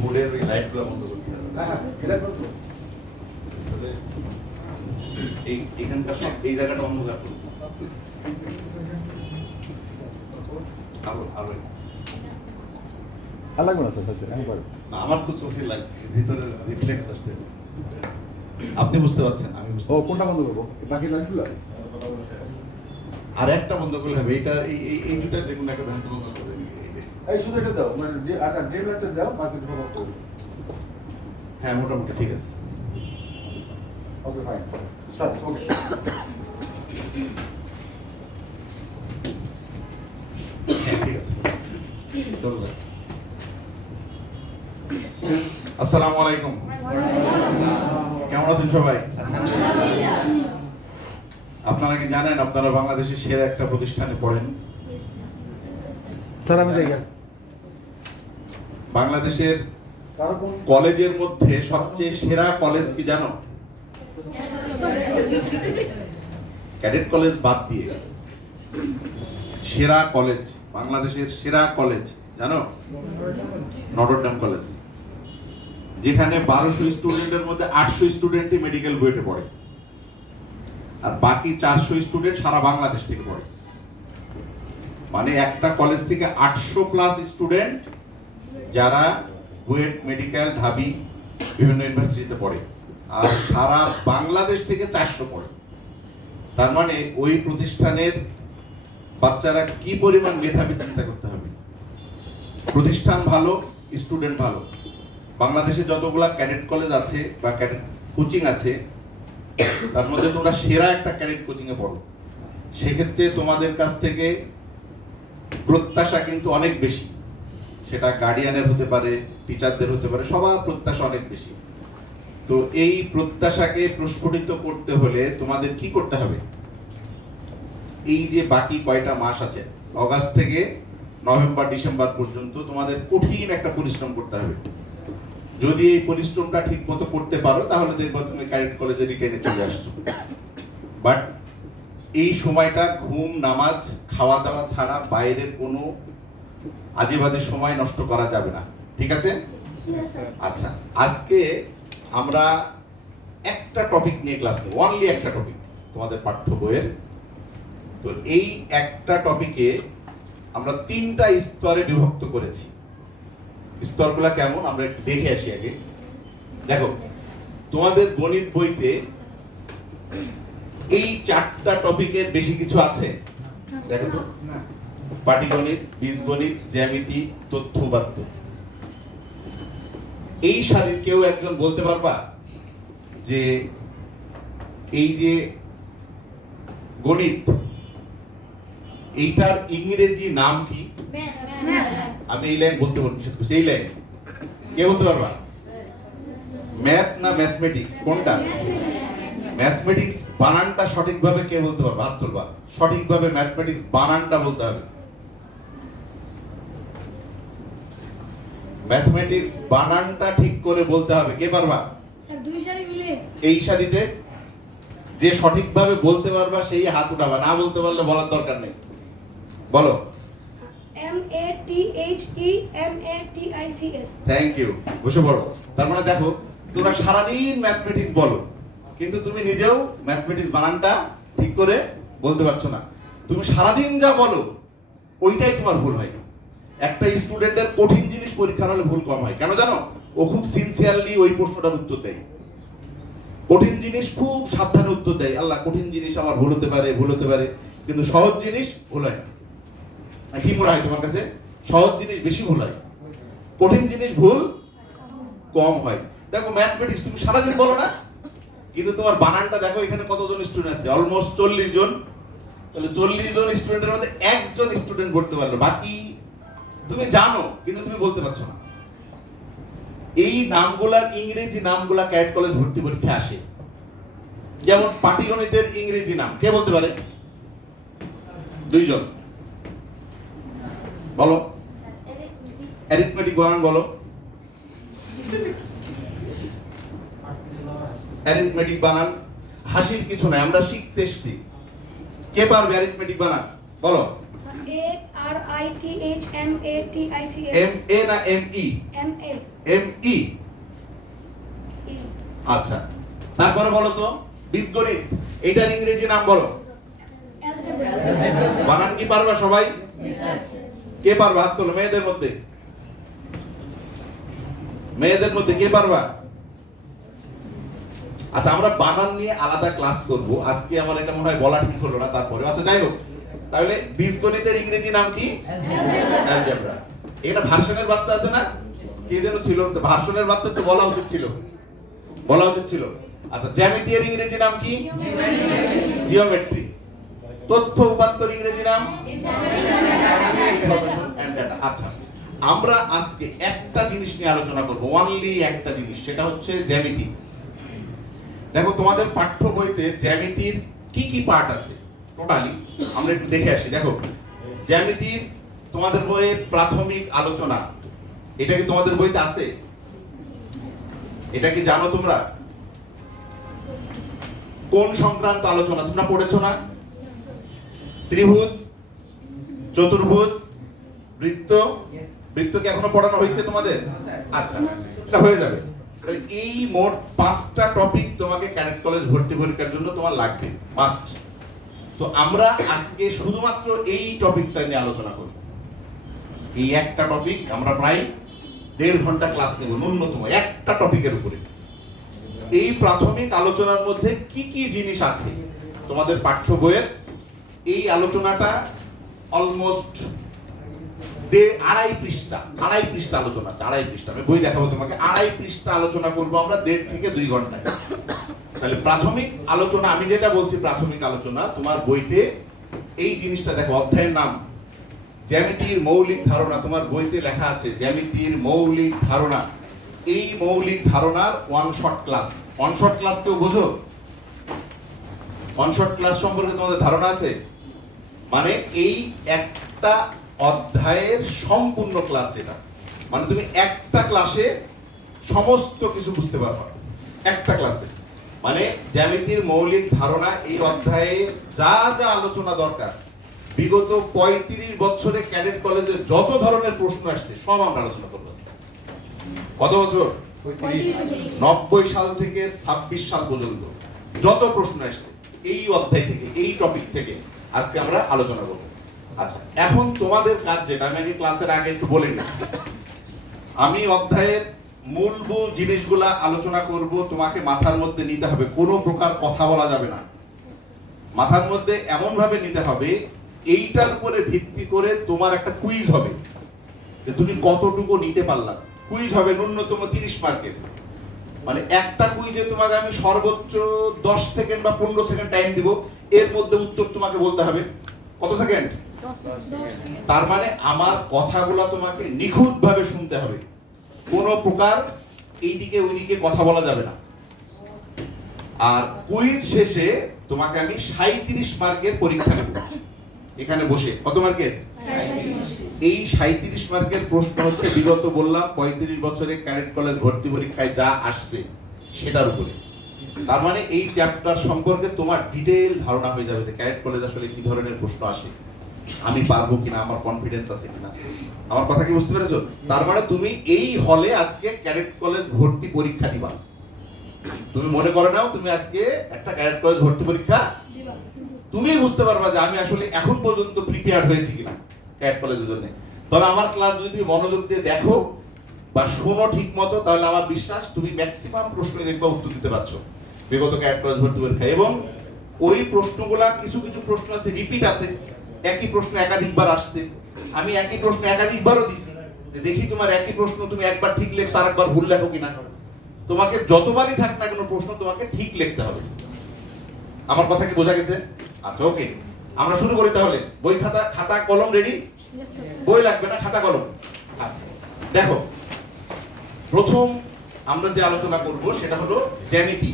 বোর্ডের ওই লাইটগুলো বন্ধ করতে হবে। হ্যাঁ, এটা করব। তবে এখানকার সব এই জায়গাটা অন্ধকার করুন। আলো আর লাগবে না স্যার, হয়েছে, আমি পারবো। না, আমার তো চোখে লাগে, ভিতরে রিফ্লেক্স আসতেছে। আপনি বুঝতে পারছেন, আমি বুঝতে ও, পারছি। কোনটা বন্ধ করবো? বাকি লাইটগুলো? আর একটা বন্ধ করলে হবে। এটা এই দুটার যে কোনো একটা ধ্যান বন্ধ করে দিন। এই শুধু এটা দাও, মানে একটা ড্রিম লাইটটা দাও, বাকি দুটো বন্ধ করে দিও। হ্যাঁ, মোটামুটি ঠিক আছে। ওকে, ফাইন। স্যার, ওকে। হ্যাঁ, ঠিক আছে। চলুন। আসসালামু আলাইকুম। কেমন আছেন সবাই? আপনারা কি জানেন আপনারা বাংলাদেশের সেরা একটা প্রতিষ্ঠানে পড়েন? স্যার, আমি যাই। বাংলাদেশের কারো কোন কলেজের মধ্যে সবচেয়ে সেরা কলেজ কি জানো? ক্যাডেট কলেজ বাদ দিয়ে সেরা কলেজ, বাংলাদেশের সেরা কলেজ জানো? নটরডেম কলেজ, যেখানে 1200 স্টুডেন্টের মধ্যে 800 স্টুডেন্টই মেডিকেল বুয়েটে পড়ে, আর বাকি 400 স্টুডেন্ট সারা বাংলাদেশ থেকে পড়ে। মানে একটা কলেজ থেকে 800 প্লাস স্টুডেন্ট যারা বুয়েট, মেডিকেল, ঢাবি বিভিন্ন ইউনিভার্সিটিতে পড়ে, আর সারা বাংলাদেশ থেকে 400 পড়ে। তার মানে ওই প্রতিষ্ঠানের বাচ্চারা কি পরিমাণ মেধাবী চিন্তা করতে হবে। প্রতিষ্ঠান ভালো, স্টুডেন্ট ভালো। বাংলাদেশে যতগুলা ক্যাডেট কলেজ আছে বা ক্যাডেট কোচিং আছে, তার মধ্যে তোমরা সেরা একটা ক্যাডেট কোচিং এ পড়ো, সেক্ষেত্রে তোমাদের কাছ থেকে প্রত্যাশা কিন্তু অনেক বেশি। সেটা গার্ডিয়ানের হতে পারে, টিচারদের হতে পারে, সবার প্রত্যাশা অনেক বেশি। তো এই প্রত্যাশাকে প্রস্ফুটিত করতে হলে তোমাদের কি করতে হবে? এই যে বাকি কয়টা মাস আছে, অগাস্ট থেকে নভেম্বর, ডিসেম্বর পর্যন্ত তোমাদের কঠিন একটা পরিশ্রম করতে হবে। যদি এই পরিশ্রমটা ঠিক মতো করতে পারো, তাহলে দেখবো তুমি ক্যাডেট কলেজে রিটেনে চলে আসছো। বাট এই সময়টা ঘুম, নামাজ, খাওয়া দাওয়া ছাড়া বাইরের কোনো আজে বাজে সময় নষ্ট করা যাবে না, ঠিক আছে? আচ্ছা, আজকে আমরা একটা টপিক নিয়ে ক্লাস নেব, অনলি একটা টপিক তোমাদের পাঠ্য বইয়ের। তো এই একটা টপিকে আমরা 3টা স্তরে বিভক্ত করেছি। স্তরগুলা কেমন আমরা একটু দেখে আসি আগে। দেখো, তোমাদের গণিত বইতে এই 4টা টপিকের বেশি কিছু আছে? দেখো তো, পাটিগণিত, বীজগণিত, জ্যামিতি, তথ্য উপাত্ত। এই সারির কেউ একজন বলতে পারবা যে এই যে গণিত, এইটার ইংরেজি নাম কি? আমি এই লাইন বলতে নিষেধ করছি, এই লাইন কে বলতে পারবা? ম্যাথ না ম্যাথমেটিক্স, কোনটা? ম্যাথমেটিক্স বানানটা সঠিকভাবে কে বলতে পারবা? হাত তুলবা। সঠিকভাবে ম্যাথমেটিক্স বানানটা বলতে হবে। ম্যাথমেটিক্স বানানটা ঠিক করে বলতে হবে, কে পারবা? স্যার, দুই সারি মিলে এই সারিতে যে সঠিকভাবে বলতে পারবা সেই হাত উঠাবা, না বলতে পারলে বলার দরকার নেই। বলো। MATHEMATICS। থ্যাংক ইউ, বসে পড়ো। তার মানে দেখো, তোমরা সারাদিন ম্যাথমেটিক্স বলো, কিন্তু তুমি নিজেও ম্যাথমেটিক্স বানানটা ঠিক করে বলতে পারছো না। তুমি সারাদিন যা বলো ওইটাই তোমার ভুল হয়। একটা স্টুডেন্টের কঠিন জিনিস পরীক্ষার হলে ভুল কম হয়, কেন জানো? ও খুব সিনসিয়ারলি ওই প্রশ্নটার উত্তর দেয়। কঠিন জিনিস খুব সাবধানে উত্তর দেয়, আল্লাহ কঠিন জিনিস আমার ভুল হতে পারে, ভুল হতে পারে, কিন্তু সহজ জিনিস ভুল হয় না। কি মনে হয় তোমার কাছে? সহজ জিনিস বেশি ভুল হয়, কঠিন জিনিস ভুল কম হয়। দেখো, ম্যাথমেটিক্স তুমি সারাদিন বলো না, কিন্তু তোমার বানানটা দেখো, এখানে কতজন স্টুডেন্ট আছে? অলমোস্ট 40 জন। তাহলে 40 জন স্টুডেন্টের মধ্যে একজন স্টুডেন্ট বলতে পারলো, বাকি তুমি জানো কিন্তু তুমি বলতে পারছো না। এই নামগুলার ইংরেজি নামগুলা ক্যাডেট কলেজ ভর্তি পরীক্ষায় আসে। যেমন পাটিগণিতের ইংরেজি নাম কে বলতে পারে? 2 জন বলো। অ্যারিথমেটিক বানান বলো। অ্যারিথমেটিক বানান হাসির কিছু নাই, আমরা শিখতে এসেছি। কে পারবে অ্যারিথমেটিক বানান? বলো। ARITHMETIC। MITHMATICA MA না ME? MA ME। আচ্ছা, তারপরে বলো তো বীজগণিত, এটার ইংরেজি নাম বলো। Algebra বানান কি পারবা সবাই? জি স্যার কে পারবা হাত তোলো মেয়েদের মধ্যে? মেয়েদের মধ্যে কে পারবা? আচ্ছা, আমরা বানান নিয়ে আলাদা ক্লাস করব, আজকে আমার এটা মনে হয় বলা ঠিক হলো না, তারপরে আচ্ছা যাই হোক। তাহলে বীজগণিতের ইংরেজি নাম কি? অ্যালজেব্রা। এটা ভার্সনের বাচ্চা আছে না, কে যেন ছিল, ভার্সনের বাচ্চা তো বলা উচিত ছিল, বলা উচিত ছিল। আচ্ছা, জ্যামিতির ইংরেজি নাম কি? জিওমেট্রি। তথ্য উপাত্তর ইংরেজি নাম ইনফরমেশন এন্ড ডাটা। আচ্ছা, আমরা আজকে একটা জিনিস নিয়ে আলোচনা করব, অনলি একটা জিনিস, সেটা হচ্ছে জ্যামিতি। দেখো তোমাদের পাঠ্য বইতে জ্যামিতির কি কি পার্ট আছে টোটালি আমরা একটু দেখে আসি। দেখো জ্যামিতির তোমাদের বইয়ে প্রাথমিক আলোচনা, এটা কি তোমাদের বইতে আছে? এটা কি জানো তোমরা? কোন সংক্রান্ত আলোচনা তোমরা পড়েছো না? ত্রিভুজ, চতুর্ভুজ, বৃত্ত, বৃত্ত কি এখনো পড়ানো হয়েছে তোমাদের? আচ্ছা, এটা হয়ে যাবে। এই মোট 5টা টপিক তোমাকে ক্যাডেট কলেজ ভর্তি পরীক্ষার জন্য তোমার লাগবে, মাস্ট। তো আমরা আজকে শুধুমাত্র এই টপিকটা নিয়ে আলোচনা করব। এই একটা টপিক আমরা প্রায় 1.5 ঘন্টা ক্লাস নেব ন্যূনতম একটা টপিকের উপরে। এই প্রাথমিক আলোচনার মধ্যে কি কি জিনিস আছে তোমাদের পাঠ্য বইয়ের, এই আলোচনাটা অলমোস্ট 2.5 পৃষ্ঠা, 2.5 পৃষ্ঠা আলোচনা আছে, 2.5 পৃষ্ঠা। আমি বই দেখাবো তোমাকে, 2.5 পৃষ্ঠা আলোচনা করবো আমরা 1.5 থেকে 2 ঘন্টায়। তাহলে প্রাথমিক আলোচনা, আমি যেটা বলছি প্রাথমিক আলোচনা, তোমার বইতে এই জিনিসটা দেখো, অধ্যায়ের নাম জ্যামিতির মৌলিক ধারণা, তোমার বইতে লেখা আছে জ্যামিতির মৌলিক ধারণা। এই মৌলিক ধারণার one shot class. One shot class কেউ বোঝো? ওয়ান শট ক্লাস সম্পর্কে তোমাদের ধারণা আছে? মানে এই একটা অধ্যায়ের সম্পূর্ণ ক্লাস, যেটা মানে তুমি একটা ক্লাসে সমস্ত কিছু বুঝতে পারবা, একটা ক্লাসে। মানে জ্যামিতির মৌলিক ধারণা এই অধ্যায়ে যা যা আলোচনা দরকার, বিগত 35 বছরে ক্যাডেট কলেজে যত ধরনের প্রশ্ন আসছে সব আমরা আলোচনা করব। কত বছর? 90 সাল থেকে 26 সাল পর্যন্ত যত প্রশ্ন আসছে এই অধ্যায় থেকে, এই টপিক থেকে আজকে আমরা আলোচনা করব। আচ্ছা, এখন তোমাদের কাজ যেটা, আমি আগে ক্লাসের আগে একটু বলে নিই, আমি অধ্যায়ের মূল জিনিসগুলা আলোচনা করব, তোমাকে মাথার মধ্যে নিতে হবে, কোনো প্রকার কথা বলা যাবে না। মাথার মধ্যে এমন ভাবে নিতে হবে, এইটার উপরে ভিত্তি করে তোমার একটা কুইজ হবে যে তুমি কতটুকু নিতে পারলা। কুইজ হবে ন্যূনতম 30 মার্কের। মানে একটা কুইজে তোমাকে আমি সর্বোচ্চ 10 সেকেন্ড বা 15 সেকেন্ড টাইম দিব, এর মধ্যে উত্তর তোমাকে বলতে হবে। কত সেকেন্ড? তার মানে আমার কথাগুলো তোমাকে নিখুঁতভাবে শুনতে হবে, কোনো প্রকার এইদিকে ওইদিকে কথা বলা যাবে না। আর কুইজ শেষে তোমাকে আমি 37 মার্কের পরীক্ষা নেব এখানে বসে। কত মার্কের? এই 37 মার্কের প্রশ্ন হচ্ছে বিগত বললাম 35 বছরে ক্যাডেট কলেজ ভর্তি পরীক্ষায় যা আসছে সেটার উপরে। তার মানে এই চ্যাপ্টার সম্পর্কে তোমার ডিটেইল ধারণা হয়ে যাবে যে ক্যাডেট কলেজ আসলে কি ধরনের প্রশ্ন আসে, আমি পারবো কিনা, আমার কনফিডেন্স আছে কিনা। আমার কথা কি বুঝতে পেরেছো? তার মানে তুমি এই হলে আজকে ক্যাডেট কলেজ ভর্তি পরীক্ষা দিবা। তুমি মনে করে নাও তুমি আজকে একটা ক্যাডেট কলেজ ভর্তি পরীক্ষা দিবা, তুমি বুঝতে পারবা যে আমি আসলে এখন পর্যন্ত প্রিপেয়ার হয়েছি কিনা ক্যাডেট কলেজের জন্য। তবে আমার ক্লাস যদি তুমি মনোযোগ দিয়ে দেখো বা শোনো ঠিক মতো, তাহলে আমার বিশ্বাস তুমি ম্যাক্সিমাম প্রশ্নে দেখবা উত্তর দিতে পারছো বিগত ক্যাডেট কলেজ ভর্তি পরীক্ষা। এবং ওই প্রশ্নগুলা কিছু কিছু প্রশ্ন আছে রিপিট আছে, একই প্রশ্ন একাধিকবার আসছে। আমি একই প্রশ্ন একাধিকবারও দিছি, দেখি তোমার একই প্রশ্ন তুমি একবার ঠিক লেখছো আর একবার ভুল লেখো কিনা। তোমাকে যতবারই থাক না কোনো প্রশ্ন তোমাকে ঠিক লিখতে হবে। আমার কথা কি বোঝা গেছে? আচ্ছা, ওকে, আমরা শুরু করি তাহলে। বই খাতা কলম রেডি? বই লাগবে না, খাতা কলম। আচ্ছা, দেখো প্রথম আমরা যে আলোচনা করব সেটা হলো জ্যামিতি।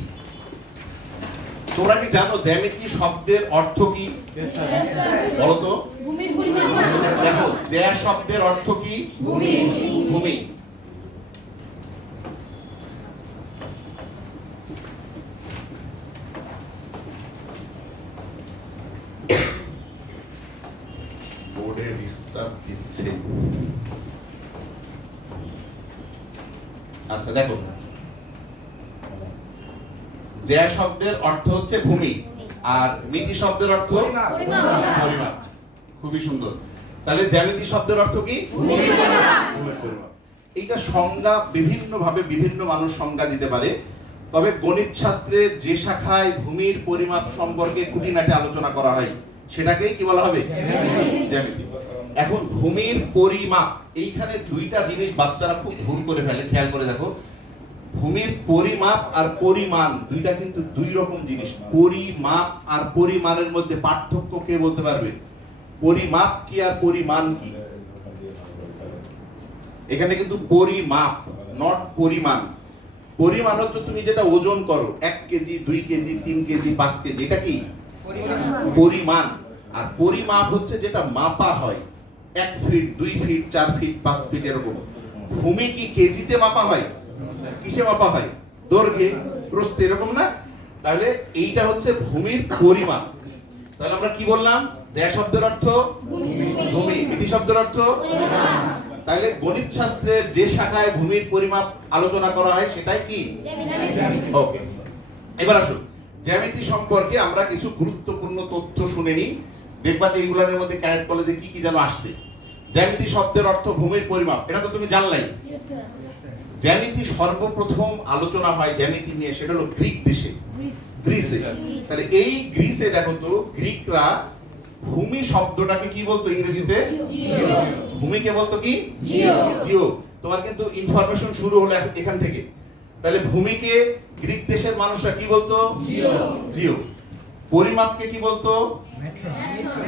তোমরা কি জানো জ্যামিতি শব্দের অর্থ কি? বলো তো। দেখো, জ্যা শব্দের অর্থ কি? ভূমি। বোর্ডে ডিস্টার্ব দিচ্ছে। আচ্ছা দেখো, জ্যা শব্দের অর্থ হচ্ছে ভূমি, আর মিতি শব্দের অর্থ পরিমাপ। খুবই সুন্দর। তাহলে জ্যামিতি শব্দের অর্থ কি? ভূমির পরিমাপ। এইটা সংজ্ঞা বিভিন্ন ভাবে বিভিন্ন মানুষ সংজ্ঞা দিতে পারে, তবে গণিত শাস্ত্রের যে শাখায় ভূমির পরিমাপ সম্পর্কে খুঁটিনাটি আলোচনা করা হয় সেটাকেই কি বলা হবে? জ্যামিতি। এখন ভূমির পরিমাপ, এইখানে দুইটা জিনিস বাচ্চারা খুব ভুল করে ফেলে, খেয়াল করে দেখো। ভূমির পরিমাপ আর পরিমাণ দুইটা কিন্তু দুই রকম জিনিস। পরিমাপ আর পরিমাণের মধ্যে পার্থক্য কে বলতে পারবে? পরিমাপ কি আর পরিমাণ কি? এখানে কিন্তু পরিমাপ, নট পরিমাণ। পরিমাণ হচ্ছে তুমি যেটা ওজন করো, 1 কেজি 2 কেজি 3 কেজি 5 কেজি, এটা কি পরিমাণ। আর পরিমাপ হচ্ছে যেটা মাপা হয়, 1 ফিট 2 ফিট 4 ফিট 5 ফিট এরকম। ভূমি কি কেজিতে মাপা হয়? কিসে মাপা হয়? দৈর্ঘ্যে, প্রস্থে, এরকম না? তাহলে এইটা হচ্ছে ভূমির পরিমাপ। তাহলে আমরা কি বললাম? জ্যা শব্দের অর্থ ভূমি, মিতি শব্দের অর্থ। তাহলে গণিত শাস্ত্রের যে শাখায় ভূমির পরিমাপ আলোচনা করা হয় সেটাই কি? ওকে, এবার আসুন জ্যামিতি সম্পর্কে আমরা কিছু গুরুত্বপূর্ণ তথ্য শুনে নিই। দেখবা যে এইগুলোর মধ্যে ক্যাডেট কলেজে কি কি যেন আসছে। জ্যামিতি শব্দের অর্থ ভূমির পরিমাপ, এটা তো তুমি জানলাই। জ্যামিতি সর্বপ্রথম আলোচনা হয় জ্যামিতি নিয়ে, সেটা হলো গ্রিক দেশে, গ্রিসে। তাহলে এই গ্রিসে দেখো তো, গ্রিকরা ভূমি শব্দটাকে কি বলতো ইংরেজিতে? ভূমিকে বলতো কি? জিও। তোমার কিন্তু ইনফরমেশন শুরু হলো এখান থেকে। তাহলে ভূমিকে গ্রিক দেশের মানুষরা কি বলতো? জিও। পরিমাপকে কি বলতো?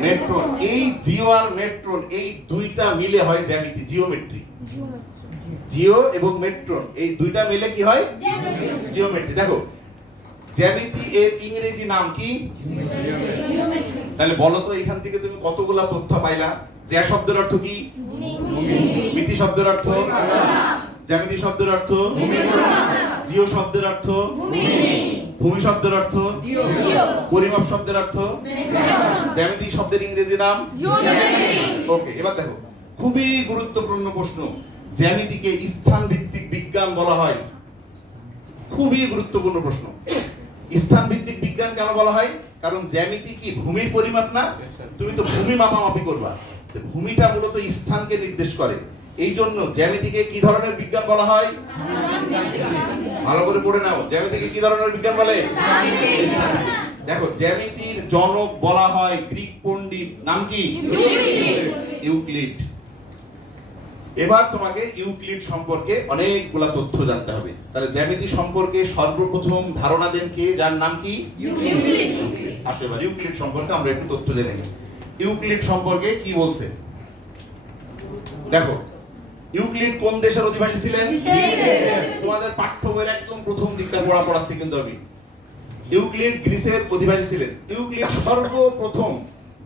মেট্রন। এই জিও আর মেট্রন, এই দুইটা মিলে হয় জ্যামিতি, জিওমেট্রি। জিও এবং মেট্রন, এই দুইটা মিলে কি হয়? জিওমেট্রি। দেখো, জ্যামিতি এর ইংরেজি নাম কি? তাহলে বলো তো এখান থেকে তুমি কতগুলা তথ্য পাইলা? জ্যা শব্দের অর্থ কি? মিতি শব্দের অর্থ, জ্যামিতি শব্দের অর্থ, জিও শব্দের অর্থ, ভূমি শব্দের অর্থ, পরিমাপ শব্দের অর্থ, জ্যামিতি শব্দের ইংরেজি নাম। ওকে, এবার দেখো খুবই গুরুত্বপূর্ণ প্রশ্ন, জ্যামিতিকে স্থান ভিত্তিক বিজ্ঞান বলা হয়। খুবই গুরুত্বপূর্ণ প্রশ্ন। স্থান ভিত্তিক বিজ্ঞান কেন বলা হয়? কারণ জ্যামিতি কি ভূমির পরিমাপ না? তুমি তো ভূমি মাপামাপি করবা, ভূমিটা মূলত স্থানকে নির্দেশ করে। এই জন্য জ্যামিতিকে কি ধরনের বিজ্ঞান বলা হয়? ভালো করে পড়ে নাও, জ্যামিতিকে কি ধরনের বিজ্ঞান বলে? দেখো, জ্যামিতির জনক বলা হয় গ্রিক পণ্ডিত, নাম কি? ইউক্লিড। এবার তোমাকে ইউক্লিড সম্পর্কে অনেকগুলা তথ্য জানতে হবে। তাহলে জ্যামিতি সম্পর্কে সর্বপ্রথম ধারণা দেন কে? যার নাম কি? ইউক্লিড। আসো এবার ইউক্লিড সম্পর্কে আমরা একটু তথ্য জেনে নিই। ইউক্লিড সম্পর্কে কি বলছে দেখো। ইউক্লিড কোন দেশের অধিবাসী ছিলেন? তোমাদের পাঠ্য বইয়ের একদম প্রথম দিকটা পড়াচ্ছি কিন্তু আমি। ইউক্লিড গ্রিসের অধিবাসী ছিলেন। ইউক্লিড সর্বপ্রথম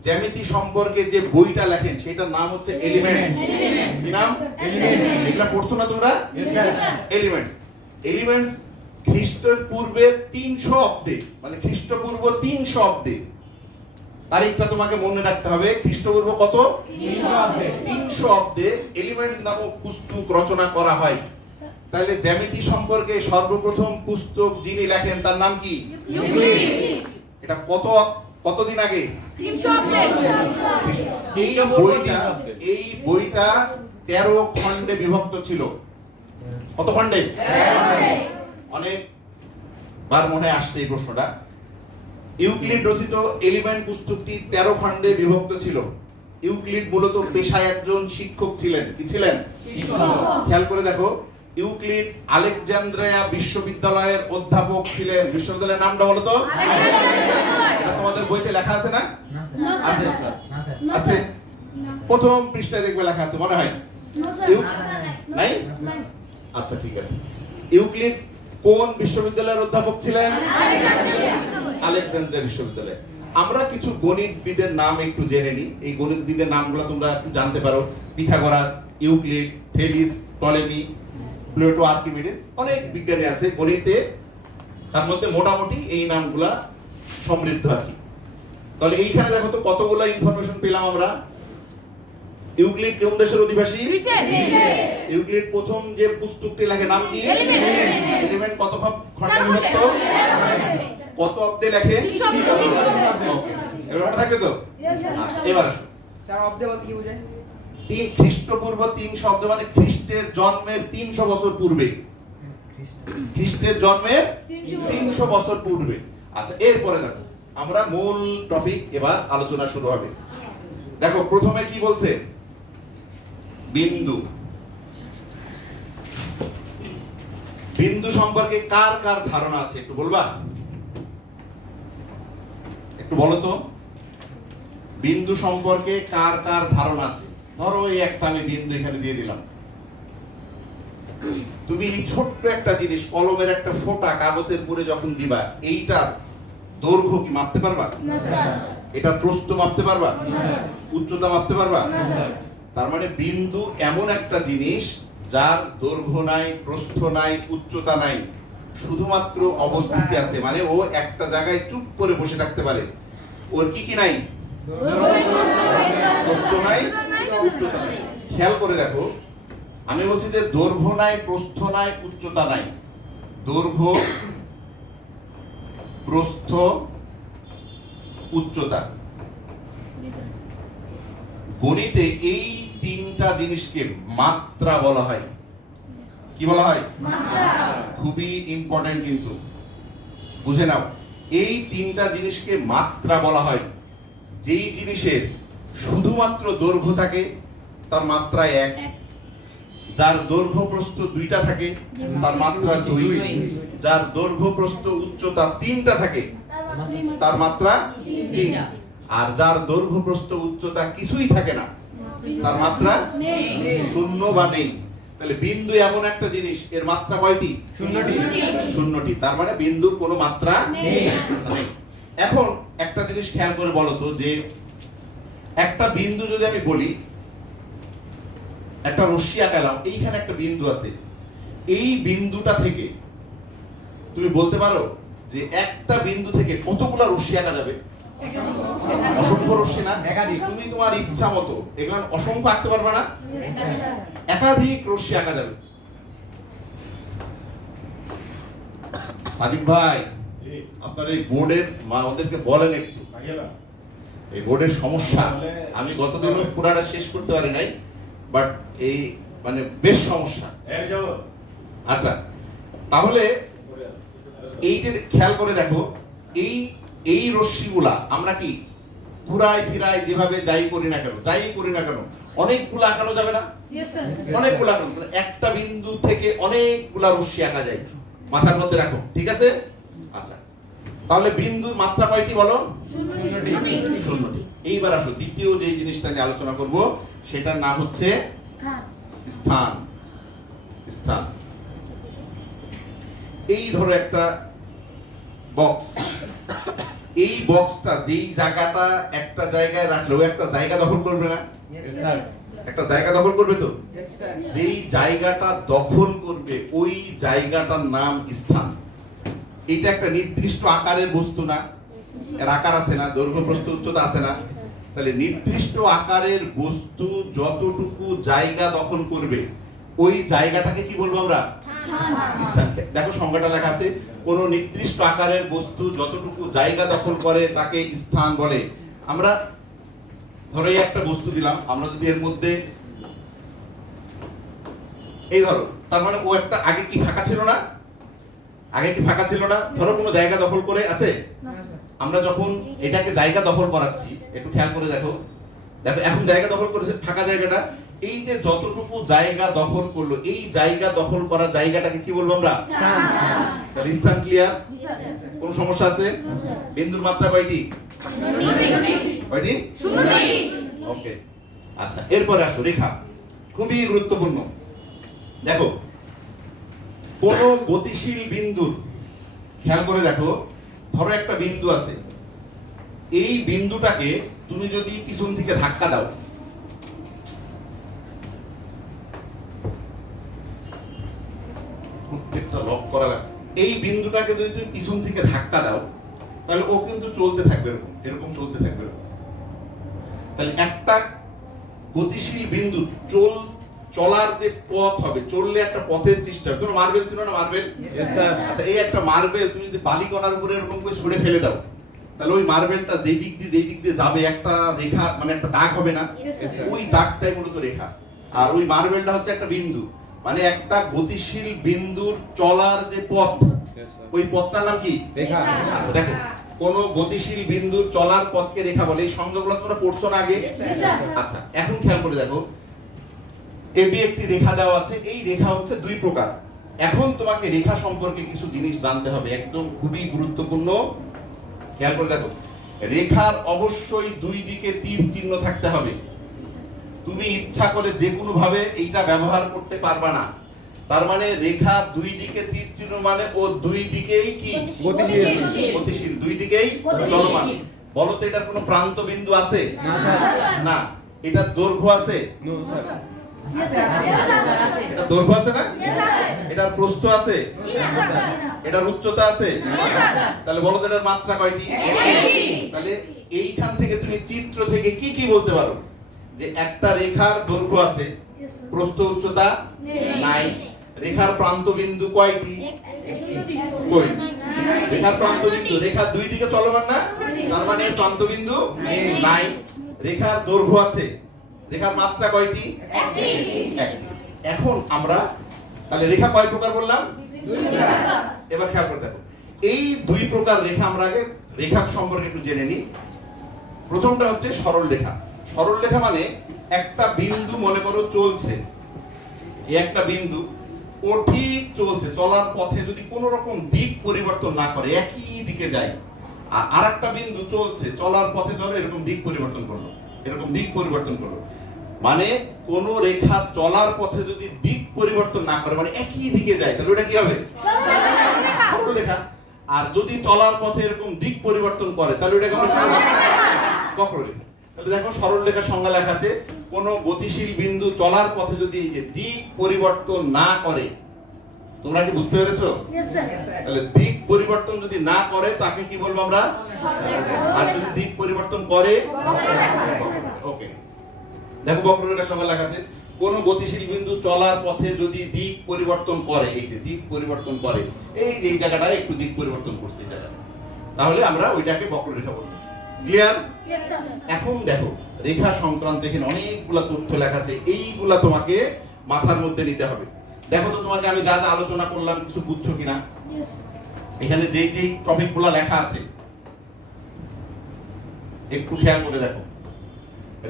জ্যামিতি সম্পর্কে যে বইটা লেখেন সেটার নাম হচ্ছে এলিমেন্টস। কি নাম? এগুলা পড়ছো না তোমরা? এলিমেন্টস। এলিমেন্টস খ্রিস্টপূর্বে 300 অব্দে, মানে খ্রিস্টপূর্ব 300 অব্দে, তারিখটা তোমাকে মনে রাখতে হবে। খ্রিস্টপূর্ব কত? 300 অব্দে এলিমেন্টস নামক পুস্তক রচনা করা হয়। তাহলে জ্যামিতি সম্পর্কে সর্বপ্রথম পুস্তক যিনি লেখেন তার নাম কি? ইউক্লিড। এটা কতদিন আগে? এই বইটা 13 খণ্ডে বিভক্ত ছিল। কত খণ্ডে? অনেক বার মনে আসছে এই প্রশ্নটা। ইউক্লিড রচিত এলিমেন্ট পুস্তকটি 13 খণ্ডে বিভক্ত ছিল। ইউক্লিড মূলত পেশায় একজন শিক্ষক ছিলেন। কি ছিলেন? খেয়াল করে দেখো, ইউক্লিড আলেকজান্দ্রিয়া বিশ্ববিদ্যালয়ের অধ্যাপক ছিলেন। বিশ্ববিদ্যালয়ের নামটা বলো তো? এটা তোমাদের বইতে লেখা আছে না? আছে আছে, প্রথম পৃষ্ঠায় দেখবে লেখা আছে, মনে হয় নাই? আচ্ছা ঠিক আছে। ইউক্লিড কোন বিশ্ববিদ্যালয়ের অধ্যাপক ছিলেন? আলেকজান্দ্রিয়া বিশ্ববিদ্যালয়ে। আমরা কিছু গণিতবিদের নাম একটু জেনে নিই। এই গণিতবিদের নামগুলো তোমরা একটু জানতে পারো। Pythagoras, Euclid, Thales, Ptolemy, Plato, Archimedes, অনেক বিজ্ঞানী আছে গণিতে, তার মধ্যে মোটামুটি এই নামগুলা সমৃদ্ধ আর কি। তাহলে এইখানে দেখো তো কতগুলো ইনফরমেশন পেলাম আমরা। ইউক্লিড কোন দেশের অধিবাসী? গ্রিসের। ইউক্লিড প্রথম যে পুস্তকটি লেখে নাম কি? এলিমেন্ট কত খণ্ডে বিভক্ত? কত অব্দে লেখে? ওকে, এবার থাকবে তো? আচ্ছা, এবার আসো। স্যার অব্দে বলতে কি বোঝায়? তিন খ্রিস্টপূর্ব 3 শব্দ মানে খ্রিস্টের জন্মের 300 বছর পূর্বে। খ্রিস্টের জন্মের 300 বছর পূর্বে। আচ্ছা, এরপরে দেখো আমরা মূল টপিক এবার আলোচনা শুরু হবে। দেখো প্রথমে কি বলছে? বিন্দু। বিন্দু সম্পর্কে কার কার ধারণা আছে একটু বলবা? একটু বলো তো, বিন্দু সম্পর্কে কার কার ধারণা আছে? ধরো এই একটা আমি বিন্দু এখানে দিয়ে দিলাম। তুমি এই ছোট্ট একটা জিনিস, কলমের একটা ফোঁটা কাগজের উপরে যখন দিবা, এইটার দৈর্ঘ্য কি মাপতে পারবা? এটা প্রস্থ মাপতে পারবা? উচ্চতা মাপতে পারবা? তার মানে বিন্দু এমন একটা জিনিস যার দৈর্ঘ্য নাই, প্রস্থ নাই, উচ্চতা নাই, শুধুমাত্র অবস্থিতি আছে। মানে ও একটা জায়গায় চুপ করে বসে থাকতে পারে। ওর কি কি নাই? প্রস্থ নাই, উচ্চতা নাই। খেয়াল করে দেখো, আমি বলছি যে দৈর্ঘ্য নাই, প্রস্থ নাই, উচ্চতা নাই। দৈর্ঘ্য, প্রস্থ, উচ্চতা। গণিতে এই তিনটা জিনিসকে মাত্রা বলা হয়। কি বলা হয়? খুবই ইম্পর্টেন্ট, কিন্তু বুঝে নাও। এই তিনটা জিনিসকে মাত্রা বলা হয়। যেই জিনিসের শুধুমাত্র দৈর্ঘ্য থাকে তার মাত্রা 1, যার দৈর্ঘ্য প্রস্থ 2টা থাকে তার মাত্রা 2, যার দৈর্ঘ্য প্রস্থ উচ্চতা 3টা থাকে তার মাত্রা 3, আর যার দৈর্ঘ্য প্রস্থ উচ্চতা কিছুই থাকে না তার মাত্রা 0 বা নেই। তাহলে বিন্দু এমন একটা জিনিস, এর মাত্রা কয়টি? 0টি। তার মানে বিন্দুর কোনো মাত্রা নেই। এখন একটা জিনিস খেয়াল করে বলো তো, যে একটা বিন্দু যদি আমি বলি, একটা রশ্মি আঁকালাম, এইখানে একটা বিন্দু আছে, এই বিন্দুটা থেকে তুমি বলতে পারো যে একটা বিন্দু থেকে কতগুলো রশ্মি আঁকা যাবে? অসংখ্য রশ্মি না? তুমি তোমার ইচ্ছা মতো এগুলো অসংখ্য আঁকতে পারবে না? একাধিক রশ্মি আঁকা যাবে। সাদিক ভাই, আপনার এই বোর্ডের ওদেরকে বলেন একটু, এই বোর্ডের সমস্যা। আমি গতদিন পুরাটা শেষ করতে পারি নাই, বাট এই মানে বেশ সমস্যা। আচ্ছা, তাহলে এই যে খেয়াল করে দেখো, এই এই রশ্মিগুলা আমরা কি ঘুরাই ফিরাই যেভাবে যাই করি না কেন অনেকগুলো আঁকানো যাবে না? অনেকগুলো আঁকানো। একটা বিন্দু থেকে অনেকগুলা রশ্মি আঁকা যায়। মাথার মধ্যে রাখো, ঠিক আছে? আচ্ছা, তাহলে বিন্দুর মাত্রা কয়টি বলো? 0টি। এইবার আসো দ্বিতীয় যে জিনিসটা নিয়ে আলোচনা করব, সেটার নাম হচ্ছে স্থান। স্থান। এই ধরো একটা বক্স, এই বক্সটা যেই জায়গাটা একটা জায়গায় রাখলে ও একটা জায়গা দখল করবে না? একটা জায়গা দখল করবে তো? যেই জায়গাটা দখল করবে ওই জায়গাটার নাম স্থান। এটা একটা নির্দিষ্ট আকারের বস্তু না? এর আকার আছে না? দৈর্ঘ্য, প্রস্থ, উচ্চতা আছে না? তাহলে নির্দিষ্ট আকারের বস্তু যতটুকু জায়গা দখল করবে ওই জায়গাটাকে কি বলবো আমরা? স্থান। দেখো সংজ্ঞাটা লেখা আছে, কোন নির্দিষ্ট আকারের বস্তু যতটুকু জায়গা দখল করে তাকে স্থান বলে। আমরা ধরো এই একটা বস্তু দিলাম, আমরা যদি এর মধ্যে এই ধরো, তার মানে ও একটা আগে কি ফাঁকা ছিল না? আগে কি ফাঁকা ছিল না? ধরো কোনো জায়গা দখল করে আছে। আমরা যখন এটাকে জায়গা দখল করাচ্ছি, একটু খেয়াল করে দেখো, দেখো এখন জায়গা দখল করেছে ফাঁকা জায়গাটা। এই যে যতটুকু জায়গা দখল করলো, এই জায়গা দখল করা জায়গাটাকে কি বলবো আমরা? তাহলে স্থান। ক্লিয়ার? কোন সমস্যা আছে? বিন্দুর মাত্রা কয়টি? কয়টি? ওকে। আচ্ছা, এরপরে আসো রেখা। খুবই গুরুত্বপূর্ণ। দেখো কোন গতিশীল বিন্দুর, খেয়াল করে দেখো, ধরো একটা বিন্দু আছে, এই বিন্দুটাকে তুমি যদি পিছন থেকে ধাক্কা দাও, প্রত্যেকটা লক করা লাগে, এই বিন্দুটাকে যদি তুমি পিছন থেকে ধাক্কা দাও তাহলে ও কিন্তু চলতে থাকবে, এরকম এরকম চলতে থাকবে। তাহলে একটা গতিশীল বিন্দু চলার যে পথ হবে, চললে একটা পথের সৃষ্টি হবে। তোমরা মার্বেল ছিল না, মার্বেল? আচ্ছা, এই একটা মার্বেল তুমি যদি বালিকণার উপরে এরকম করে ছুঁড়ে ফেলে দাও, তাহলে ওই মার্বেলটা যেই দিক দিয়ে যাবে একটা রেখা, মানে একটা দাগ হবে না? ওই দাগটাই মূলত রেখা। আর ওই মার্বেলটা হচ্ছে একটা বিন্দু, মানে একটা গতিশীল বিন্দুর চলার যে পথ, ওই পথটার নাম কি? রেখা। আচ্ছা, দেখো, কোন গতিশীল বিন্দুর চলার পথকে রেখা বলে। এই সংজ্ঞাগুলো তোমরা পড়ছো না আগে? আচ্ছা, এখন খেয়াল করে দেখো, এবি একটি রেখা দেওয়া আছে। এই রেখা হচ্ছে দুই প্রকার। এখন তোমাকে রেখা সম্পর্কে কিছু জিনিস জানতে হবে, একদম খুবই গুরুত্বপূর্ণ। খেয়াল করে দেখো, রেখার অবশ্যই দুই দিকে তীর চিহ্ন থাকতে হবে। তুমি ইচ্ছা করে যে কোনো ভাবে এইটা ব্যবহার করতে পারবা না। তার মানে রেখা দুই দিকে তীর চিহ্ন মানে ও দুই দিকেই কি? গতিশীল, দুই দিকেই চলমান। বলো তো এটার কোনো প্রান্ত বিন্দু আছে? না। এটার দৈর্ঘ্য আছে? এটা দৈর্ঘ্য আছে না? এটার প্রস্থ আছে? এটার উচ্চতা আছে? তাহলে বলো তো এটার মাত্রা কয়টি? তাহলে এইখান থেকে তুমি চিত্র থেকে কি কি বলতে পারো? যে একটা রেখার দৈর্ঘ্য আছে, প্রস্থ উচ্চতা নাই। রেখার প্রান্ত বিন্দু কয়টি? কই? রেখার প্রান্ত বিন্দু, রেখা দুই দিকে চলমান না, তার মানে প্রান্ত বিন্দু নাই। রেখার দৈর্ঘ্য আছে, রেখার মাত্রা কয়টি? একটি। এখন আমরা তাহলে রেখা কয় প্রকার বললাম? এবার খেয়াল করে দেখো, এই দুই প্রকার রেখা আমরা আগে রেখার সম্পর্কে একটু জেনে নিই। প্রথমটা হচ্ছে সরল রেখা। সরল রেখা মানে একটা বিন্দু মনে করো চলছে, এই একটা বিন্দু, ও ঠিক চলছে, চলার পথে যদি কোনো রকম দিক পরিবর্তন না করে, একই দিকে যায়। আর আরেকটা বিন্দু চলছে, চলার পথে ধরো এরকম দিক পরিবর্তন করলো, এরকম দিক পরিবর্তন করলো। মানে কোন রেখা চলার পথে যদি দিক পরিবর্তন না করে, মানে একই দিকে যায়, তাহলে ওটা কি হবে? সরল রেখা। আর যদি চলার পথে এরকম দিক পরিবর্তন করে, তাহলে ওটা কেমন? বক্ররেখা। তাহলে দেখো, সরল রেখার সংজ্ঞা লেখা আছে, কোন গতিশীল বিন্দু চলার পথে যদি এই যে দিক পরিবর্তন না করে। তোমরা কি বুঝতে পেরেছো? তাহলে দিক পরিবর্তন যদি না করে তাকে কি বলবো আমরা? আর যদি দিক পরিবর্তন করে, ওকে। দেখো, বক্ররেখার সংজ্ঞা লেখা আছে, কোন গতিশীল বিন্দু চলার পথে যদি দিক পরিবর্তন করে, এই যে দিক পরিবর্তন করে, এই যে এই জায়গাটায় একটু দিক পরিবর্তন করছে এই জায়গাটা, তাহলে আমরা ওইটাকে বক্ররেখা বলবো। ক্লিয়ার? এখন দেখো, রেখা সংক্রান্ত এখানে অনেকগুলা তথ্য লেখা আছে, এইগুলা তোমাকে মাথার মধ্যে নিতে হবে। দেখো তো তোমাকে আমি যা যা আলোচনা করলাম কিছু বুঝছো কিনা? এখানে যেই যেই টপিকগুলো লেখা আছে একটু খেয়াল করে দেখো।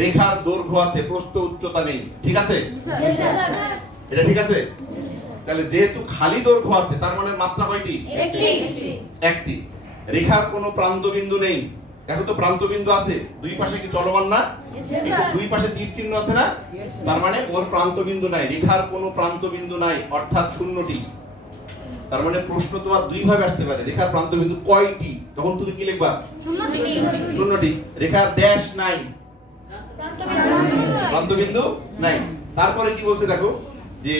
রেখার দৈর্ঘ্য আছে, প্রস্থ উচ্চতা নেই, ঠিক আছে? এটা ঠিক আছে? তাহলে যেহেতু খালি দৈর্ঘ্য আছে, তার মানে মাত্রা কয়টি? একটি। রেখার কোনো প্রান্ত বিন্দু নেই। দেখো তো, প্রান্ত বিন্দু আছে, দুই পাশে কি চলমান না? দুই পাশে তীর চিহ্ন আছে না? তার মানে ওর প্রান্ত বিন্দু নাই। রেখার কোনো প্রান্ত বিন্দু নাই, অর্থাৎ শূন্যটি। তার মানে প্রশ্ন তোমার দুই ভাবে আসতে পারে, রেখার প্রান্ত বিন্দু কয়টি? তখন তুমি কি লিখবা? শূন্যটি। রেখার ড্যাশ নাই, প্রান্ত বিন্দু নাই। তারপরে কি বলছে দেখো, যে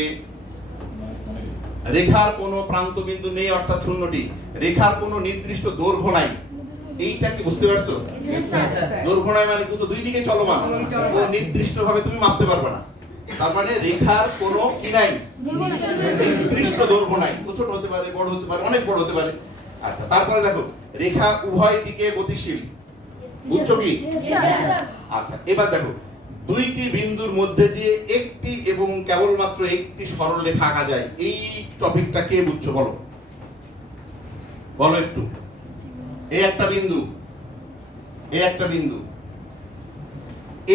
রেখার কোনো প্রান্ত বিন্দু নেই, অর্থাৎ শূন্যটি। রেখার কোনো নির্দিষ্ট দৈর্ঘ্য নাই। এইটা কি বুঝতে পারছো? দৈর্ঘ্য নাই মানে কিন্তু দুই দিকে চলমান, ও নির্দিষ্ট ভাবে তুমি মাপতে পারবে না। তার মানে রেখার কোনো কি নাই? নির্দিষ্ট দৈর্ঘ্য নাই। ছোট হতে পারে, বড় হতে পারে, অনেক বড় হতে পারে। আচ্ছা, তারপরে দেখো, রেখা উভয় দিকে গতিশীল। বুঝছো কি? আচ্ছা, এবার দেখো, দুইটি বিন্দুর মধ্যে দিয়ে একটি এবং কেবলমাত্র একটি সরল রেখা আঁকা যায়। এই টপিকটা কে বুঝছো বলো? বলো একটু। এই একটা বিন্দু, এই একটা বিন্দু,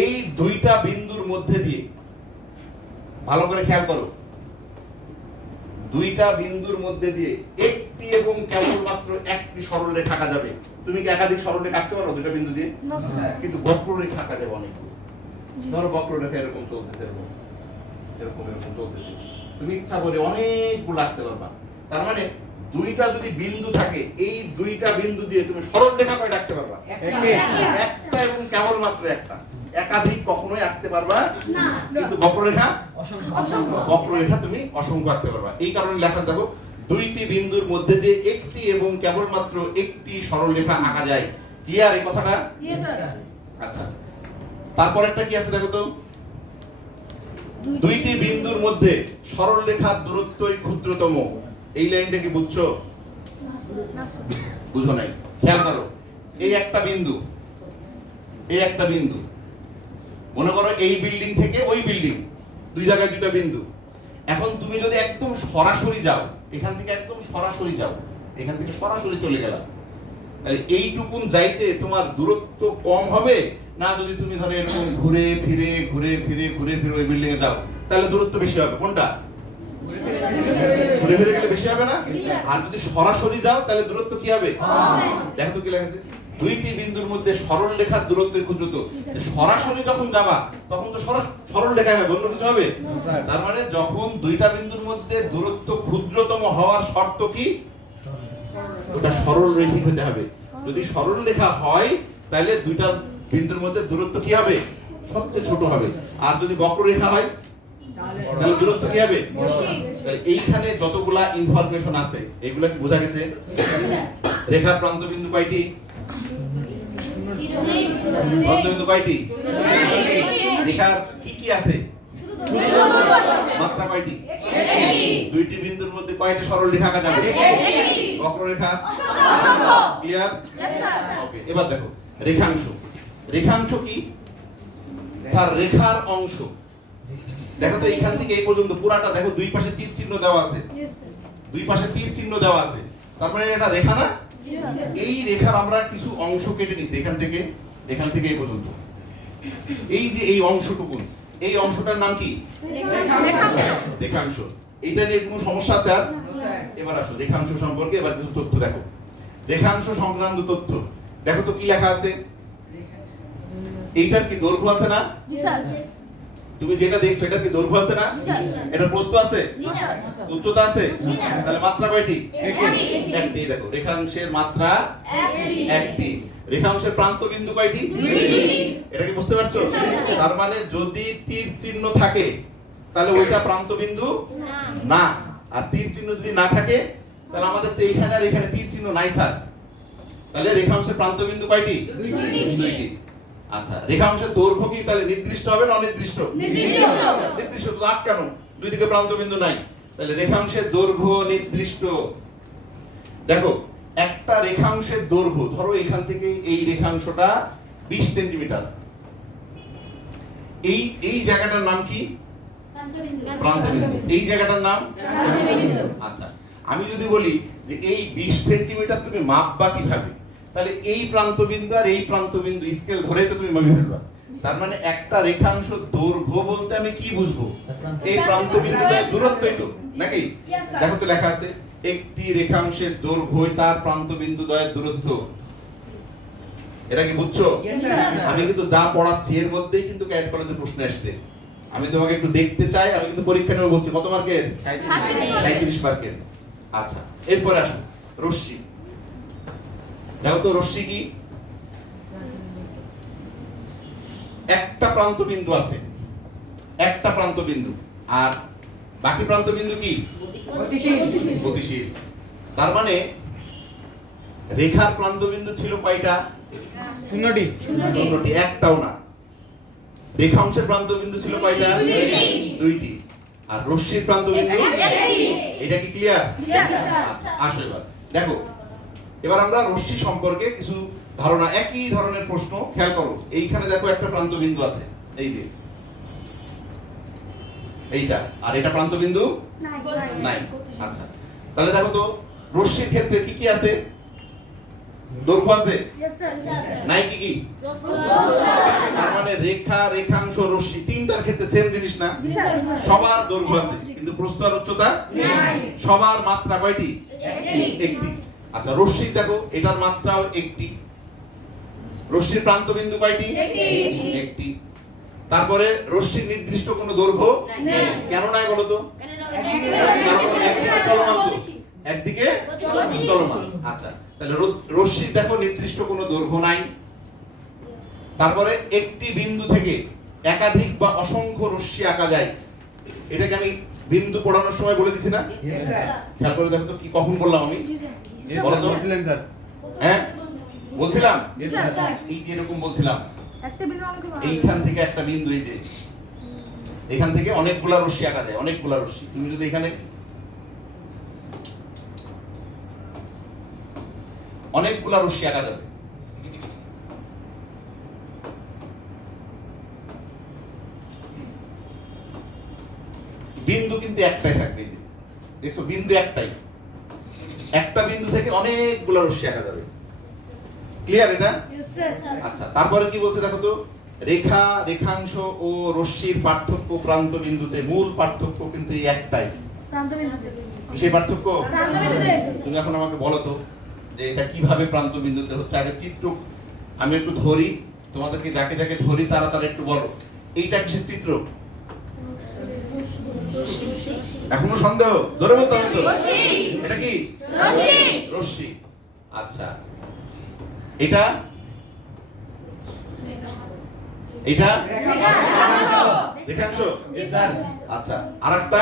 এই দুইটা বিন্দুর মধ্যে দিয়ে, ভালো করে খেয়াল করো, দুইটা বিন্দুর মধ্যে দিয়ে একটি এবং কেবলমাত্র একটি সরল রেখা আঁকা যাবে। তুমি কি একাধিক সরল রেখা আঁকতে পারো দুইটা বিন্দু দিয়ে? কিন্তু বক্ররেখা আঁকা যাবে অনেকগুলো। ধরো বক্ররেখা এরকম চলতেছে, এরকম এরকম এরকম চলতেছে, তুমি ইচ্ছা করে অনেকগুলো আঁকতে পারবা। তার মানে দুইটা যদি বিন্দু থাকে, এই দুইটা বিন্দু দিয়ে তুমি সরল রেখা কয়টা আঁকতে পারবা? একটা এবং কেবলমাত্র একটা। একাধিক কখনোই আঁকতে পারবা না। কিন্তু বক্ররেখা বক্ররেখা তুমি অসংখ্য আঁকতে পারবা। এই কারণে লেখা দেখো, দুইটি বিন্দুর মধ্যে দিয়ে একটি এবং কেবলমাত্র একটি সরল রেখা আঁকা যায়। ক্লিয়ার এই কথাটা? আচ্ছা, তারপর একটা কি আছে দেখো তো, দুইটি বিন্দুর মধ্যে সরল রেখার দূরত্বই ক্ষুদ্রতম। এই লাইনটা কি বুঝছো? বুঝো নাই? খেয়াল করো, এই একটা বিন্দু, এই একটা বিন্দু, মনে করো এই বিল্ডিং থেকে ওই বিল্ডিং, দুই জায়গায় দুইটা বিন্দু। এখন তুমি যদি একদম সরাসরি যাও, এখান থেকে একদম সরাসরি যাও, এখান থেকে সরাসরি চলে গেলাম, তাহলে এইটুকুন যাইতে তোমার দূরত্ব কম হবে না যদি তুমি ধরো এরকম ঘুরে ফিরে ওই বিল্ডিং এ যাও, তাহলে দূরত্ব বেশি হবে? কোনটা? ঘুরে ফিরে গেলে বেশি হবে না? আর যদি সরাসরি যাও তাহলে দূরত্ব কি হবে? দেখো তো কি লেখা আছে, দুইটি বিন্দুর মধ্যে সরল রেখার দূরত্ব ক্ষুদ্রতম। সরাসরি যখন যাবা তখন তো সরল রেখায় হবে, অন্য কিছু হবে? তার মানে যখন দুইটা বিন্দুর মধ্যে দূরত্ব ক্ষুদ্রতম হওয়ার শর্ত কি? ওটা সরল রেখা হতে হবে। যদি সরল রেখা হয় তাহলে দুইটা বিন্দুর মধ্যে দূরত্ব কি হবে? সবচেয়ে ছোট হবে। আর যদি বক্ররেখা হয় তাহলে দূরত্ব কি হবে? তাহলে এইখানে যতগুলা ইনফরমেশন আছে এগুলা কি বোঝা গেছে? রেখার প্রান্তবিন্দু কয়টি? প্রান্তবিন্দু কয়টি? রেখার কি কি আছে? মাত্রা কয়টি? দুইটি বিন্দুর মধ্যে কয়টি সরল রেখা আঁকা যাবে? বক্ররেখা? ক্লিয়ার? ওকে, এবার দেখো রেখাংশ। রেখাংশ কি? স্যার রেখার অংশ। দেখো তো এইখান থেকে এই পর্যন্ত পুরাটা দেখো, দুই পাশে তীর চিহ্ন দেওয়া আছে, দুই পাশে তীর চিহ্ন দেওয়া আছে, তার মানে এটা রেখা না? এই রেখার আমরা কিছু অংশ কেটে নিছি, এখান থেকে এই পর্যন্ত। এই যে এই অংশটুকু, এই অংশটার নাম কি? রেখাংশ। এইটা নিয়ে কোনো সমস্যা আছে আর? এবার আসো রেখাংশ সম্পর্কে এবার কিছু তথ্য দেখো। রেখাংশ সংক্রান্ত তথ্য দেখো তো কি লেখা আছে। এইটার কি দৈর্ঘ্য আছে না? তুমি যেটা দেখছো এটার কি দৈর্ঘ্য আছে না? এটার প্রস্থ আছে? উচ্চতা আছে? তাহলে মাত্রা কয়টি? একটি। দেখো রেখাংশের মাত্রা একটি। রেখাংশের প্রান্ত বিন্দু কয়টি? এটা কি বুঝতে পারছো? তার মানে যদি তীর চিহ্ন থাকে তাহলে ওইটা প্রান্ত বিন্দু না, আর তীর চিহ্ন যদি না থাকে তাহলে আমাদের তো এইখানে আর এখানে তীর চিহ্ন নাই স্যার, তাহলে রেখাংশের প্রান্ত বিন্দু কয়টি? দুইটি। আচ্ছা, রেখাংশের দৈর্ঘ্য কি তাহলে নির্দিষ্ট হবে না অনির্দিষ্ট? নির্দিষ্ট। তো আট কেন? দুই দিকে প্রান্ত বিন্দু নাই, তাহলে রেখাংশের দৈর্ঘ্য নির্দিষ্ট। দেখো একটা রেখাংশের দৈর্ঘ্য, ধরো এখান থেকে এই রেখাংশটা 20 সেন্টিমিটার, এই জায়গাটার নাম কি? প্রান্তবিন্দু। এই জায়গাটার নাম? আচ্ছা, আমি যদি বলি যে এই 20 সেন্টিমিটার তুমি মাপবা কিভাবে, তাহলে এই প্রান্তবিন্দু আর এই প্রান্তবিন্দু স্কেল ধরে তো তুমি মাপে ফেলবা। তার মানে একটা রেখাংশ দৈর্ঘ্য বলতে আমি কি বুঝবো? এই প্রান্তবিন্দুটার দূরত্বই তো, নাকি? দেখো তো লেখা আছে একটি রেখাংশের দৈর্ঘ্য তার প্রান্তবিন্দু দ্বয়ের দূরত্ব। এটা কি বুঝছো? আমি কিন্তু যা পড়াচ্ছি এর মধ্যেই কিন্তু ক্যাডেট কলেজে প্রশ্ন আসছে। আমি তোমাকে একটু দেখতে চাই, আমি কিন্তু পরীক্ষা নেব বলছি। কত মার্কের? 37 মার্কের। আচ্ছা, এরপর আসো রশ্মি। দেখো তো রশ্মি কি? একটা প্রান্তবিন্দু আছে, একটা প্রান্তবিন্দু, আর বাকি প্রান্তবিন্দু কি? গতিশীল। তার মানে রেখার প্রান্তবিন্দু ছিল কয়টা? শূন্যটি। একটাও না। রেখাংশের প্রান্তবিন্দু ছিল কয়টা? দুইটি। আর রশ্মির প্রান্তবিন্দু এটা কি ক্লিয়ার? আসো এবার দেখো, এবার আমরা রশ্মি সম্পর্কে কিছু ধারণা, একই ধরনের প্রশ্ন খেয়াল করো। এইখানে দেখো একটা প্রান্তবিন্দু আছে, এই যে এইটা, আর এটা প্রান্তবিন্দু নাই। আচ্ছা, তাহলে দেখো তো রশ্মির ক্ষেত্রে কি কি আছে? দৈর্ঘ্য আছে? নাই কি কি? তার মানে রেখা, রেখাংশ, রশ্মি তিনটার ক্ষেত্রে সেম জিনিস না? সবার দৈর্ঘ্য আছে কিন্তু প্রস্থ আর উচ্চতা নাই। সবার মাত্রা কয়টি? একটি। আচ্ছা, রশ্মি দেখো এটার মাত্রাও একটি। রশ্মির প্রান্তবিন্দু কয়টি? একটি। তারপরে রশ্মির নির্দিষ্ট কোনো দৈর্ঘ্য কেন নাই বলো তো? চলমান, একদিকে চলমান। আচ্ছা, তাহলে রশ্মির দেখো নির্দিষ্ট কোনো দৈর্ঘ্য নাই। তারপরে একটি বিন্দু থেকে একাধিক বা অসংখ্য রশ্মি আঁকা যায়। এটাকে আমি বিন্দু পড়ানোর সময় বলে দিছি না? খেয়াল করে দেখো তো কি কখন বললাম আমি? বলো তো। হ্যাঁ বলছিলাম, এই যে এরকম বলছিলাম, এইখান থেকে একটা বিন্দু, এই যে এখান থেকে অনেকগুলা রশ্মি আঁকা যায়, অনেকগুলা রশ্মি। তুমি যদি এখানে অনেকগুলা রশ্মি আঁকা যাবে। বিন্দু কিন্তু একটাই থাকবে, এই যে দেখছো বিন্দু একটাই, একটা বিন্দু থেকে অনেকগুলা রশ্মি আঁকা যাবে। ক্লিয়ার এটা? আচ্ছা, তারপরে কি বলছে দেখো তো, রেখা, রেখাংশ ও রশ্মির পার্থক্য প্রান্ত বিন্দুতে, মূল পার্থক্য কিন্তু এই একটাই। সেই পার্থক্য তুমি এখন আমাকে বলো তো যে এটা কিভাবে প্রান্ত বিন্দুতে হচ্ছে। আগে চিত্র আমি একটু ধরি, তোমাদেরকে যাকে যাকে ধরি তারা তারা একটু বলো এইটা কিসের চিত্র? এখনো সন্দেহ? ধরে বলতে হবে তো, এটা কি রশ্মি। আচ্ছা, এটা এটা রেখাংশ। আচ্ছা, আরেকটা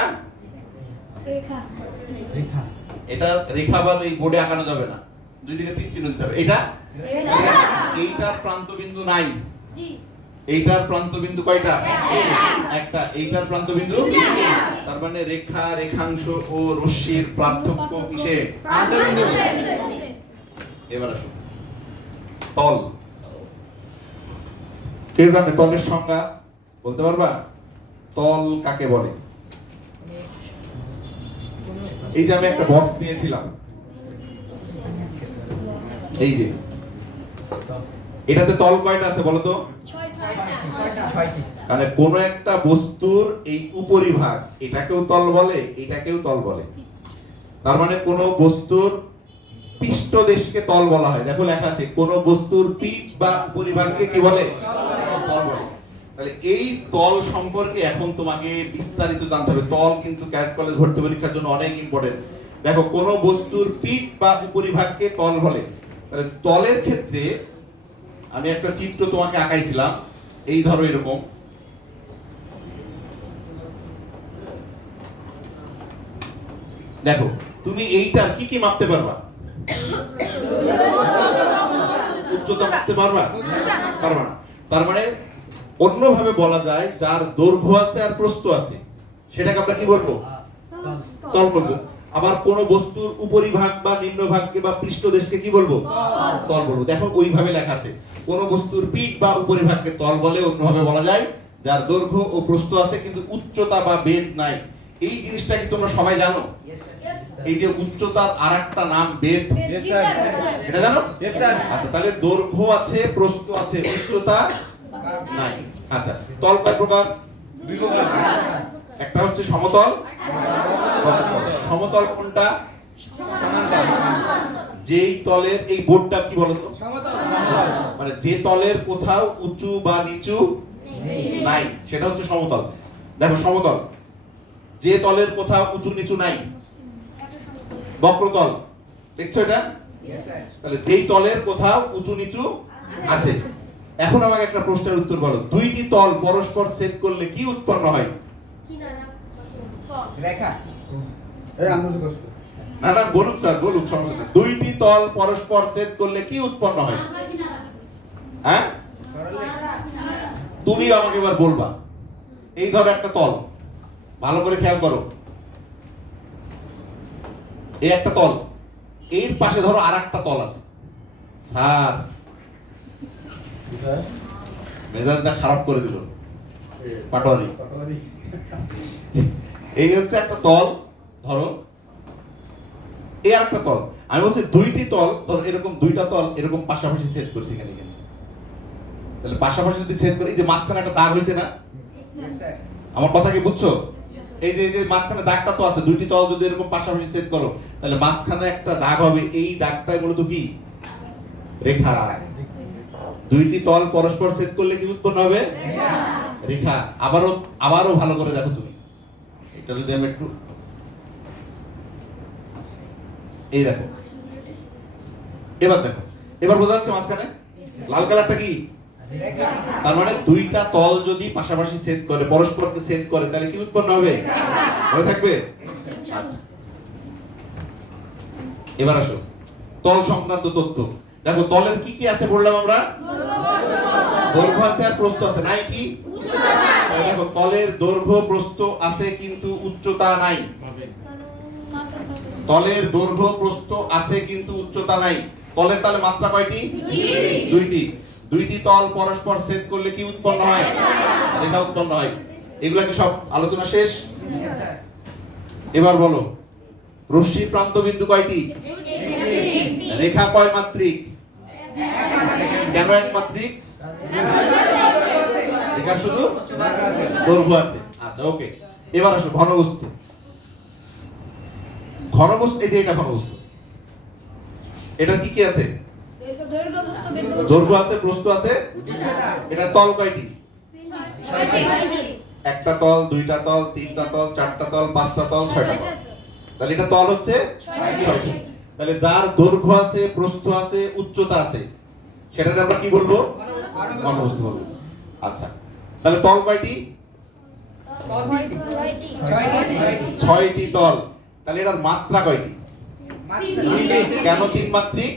এটা রেখা বা এই বোর্ডে আঁকানো যাবে না, দুই দিকে তীর চিহ্ন দিতে হবে। এটা এইটার প্রান্ত বিন্দু নাই, এইটার প্রান্ত বিন্দু কয়টা? একটা। এইটার প্রান্ত বিন্দু, তার মানে রেখা, রেখাংশ ও রশ্মির পার্থক্য কিসে? এবার আসো তল। কে জানে তলের সংজ্ঞা বলতে পারবা? তল কাকে বলে? এই যে আমি একটা বক্স নিয়েছিলাম, এই যে এটাতে তল কয়টা আছে বলো তো? মানে কোন একটা বস্তুর এই উপরিভাগ, এটাকেও তল বলে, এটাকেও তল বলে। তার মানে কোন বস্তুর পৃষ্ঠদেশকে তল বলা হয়। দেখো লেখা আছে কোন বস্তুর পিঠ বা উপরিভাগকে কি বলে? তল বলে। তাহলে এই তল সম্পর্কে এখন তোমাকে বিস্তারিত জানতে হবে। তল কিন্তু ক্যাট কলেজ ভর্তি পরীক্ষার জন্য অনেক ইম্পর্টেন্ট। দেখো কোন বস্তুর পিঠ বা উপরিভাগকে তল বলে। তাহলে তলের ক্ষেত্রে আমি একটা চিত্র তোমাকে আঁকাইছিলাম, এই ধরো এরকম। দেখো তুমি এইটার কি কি মাপতে পারবা? উচ্চতা মাপতে পারবা? পারবা না। তার মানে অন্যভাবে বলা যায় যার দৈর্ঘ্য আছে আর প্রস্থ আছে সেটাকে আমরা কি বলবো? তল বলবো। আবার কোন বস্তুর উপরিভাগ বা নিম্নভাগকে বা পৃষ্ঠদেশকে কি বলবো? তল বলবো। দেখো ওইভাবে লেখা আছে কোন বস্তুর পিঠ বা উপরিভাগকে তল বলে, অন্যভাবে বলা যায় যার দৈর্ঘ্য ও প্রস্থ আছে কিন্তু উচ্চতা বা বেধ নাই। এই জিনিসটা কি তোমরা সবাই জানো? এই যে উচ্চতার আরেকটা নাম বেধ, এটা জানো? আচ্ছা, তাহলে দৈর্ঘ্য আছে, প্রস্থ আছে, উচ্চতা নাই। আচ্ছা, তল কয় প্রকার? একটা হচ্ছে সমতল। সমতল কোনটা? যেই তলের এই বোর্ডটা কি বলতো? মানে যে তলের কোথাও উঁচু বা নিচু নাই সেটা হচ্ছে সমতল। দেখো সমতল, যে তলের কোথাও উঁচু নিচু নাই। বক্রতল, দেখছো এটা? তাহলে যেই তলের কোথাও উঁচু নিচু আছে। এখন আমাকে একটা প্রশ্নের উত্তর বলো, দুইটি তল পরস্পর ছেদ করলে কি উৎপন্ন হয়? রেখা। এই আন্দাজ করছো? না না, বলুক স্যার, বলুক, সমস্যা নেই। দুইটি তল পরস্পর ছেদ করলে কি উৎপন্ন হয়? হ্যাঁ, তুমি আমাকে এবার বলবা। এই ধরো একটা তল, ভালো করে খেয়াল করো, এই একটা তল, এর পাশে ধরো আরেকটা তল আছে। স্যার মেজাজটা খারাপ করে দিল পাটোয়ারি। এই হচ্ছে একটা তল, ধরো এই আরেকটা তল। আমি বলছি দুইটি তল, ধরো এরকম দুইটা তল এরকম পাশাপাশি সেট করেছি এখানে এখানে। তাহলে পাশাপাশি যদি সেট করি, এই যে মাঝখানে একটা দাগ হয়েছে না? আমার কথা কি বুঝছো? এই যে মাঝখানে দাগটা তো আছে, দুইটি তল যদি এরকম পাশাপাশি সেট করো তাহলে মাঝখানে একটা দাগ হবে। এই দাগটাই মূলত কি? রেখা। দুইটি তল পরস্পর সেট করলে কি উৎপন্ন হবে? রেখা। আবারও ভালো করে দেখো তুমি, এটা যদি আমি একটু এই দেখো, এবার দেখো, এবার বোঝা যাচ্ছে মাঝখানে লাল কালারটা কি? তার মানে দুইটা তল যদি পাশাপাশি ছেদ করে, পরস্পরকে ছেদ করে, তাহলে কি উৎপন্ন হবে? মনে থাকবে? আচ্ছা, এবার আসো তল সংক্রান্ত তথ্য। দেখো তলের কি কি আছে বললাম আমরা? দৈর্ঘ্য আছে আর প্রস্থ আছে, নাই কি? তাহলে দেখো তলের দৈর্ঘ্য প্রস্থ আছে কিন্তু উচ্চতা নাই। তলের দৈর্ঘ্য প্রস্থ আছে কিন্তু উচ্চতা নাই। তলের তাহলে মাত্রা কয়টি? দুইটি। দুইটি তল পরস্পর ছেদ করলে কি উৎপন্ন হয়? রেখা উৎপন্ন হয়। এগুলা কি সব আলোচনা শেষ? এবার বলো রশ্মি প্রান্ত বিন্দু কয়টি? রেখা কয় মাত্রিক? কেন এক মাত্রিক? রেখা শুধু দৈর্ঘ্য আছে। আচ্ছা ওকে, এবার আসো ঘনবস্তু। ঘনবস্তু এই যে এটা ঘনবস্তু, এটা কি কি আছে? দৈর্ঘ্য আছে, প্রস্থ আছে, এটা তল কয়টি? একটা তল, দুইটা তল, তিনটা তল, চারটা তল, পাঁচটা তল, ছয়টা তল। তাহলে এটা তল হচ্ছে ছয়টি। তাহলে যার দৈর্ঘ্য আছে, প্রস্থ আছে, উচ্চতা আছে, সেটাকে আমরা কি বলবো? ঘনবস্তু বলবো। আচ্ছা তাহলে তল কয়টি? ছয়টি তল। তাহলে এটার মাত্রা কয়টি? কেন তিন মাত্রিক?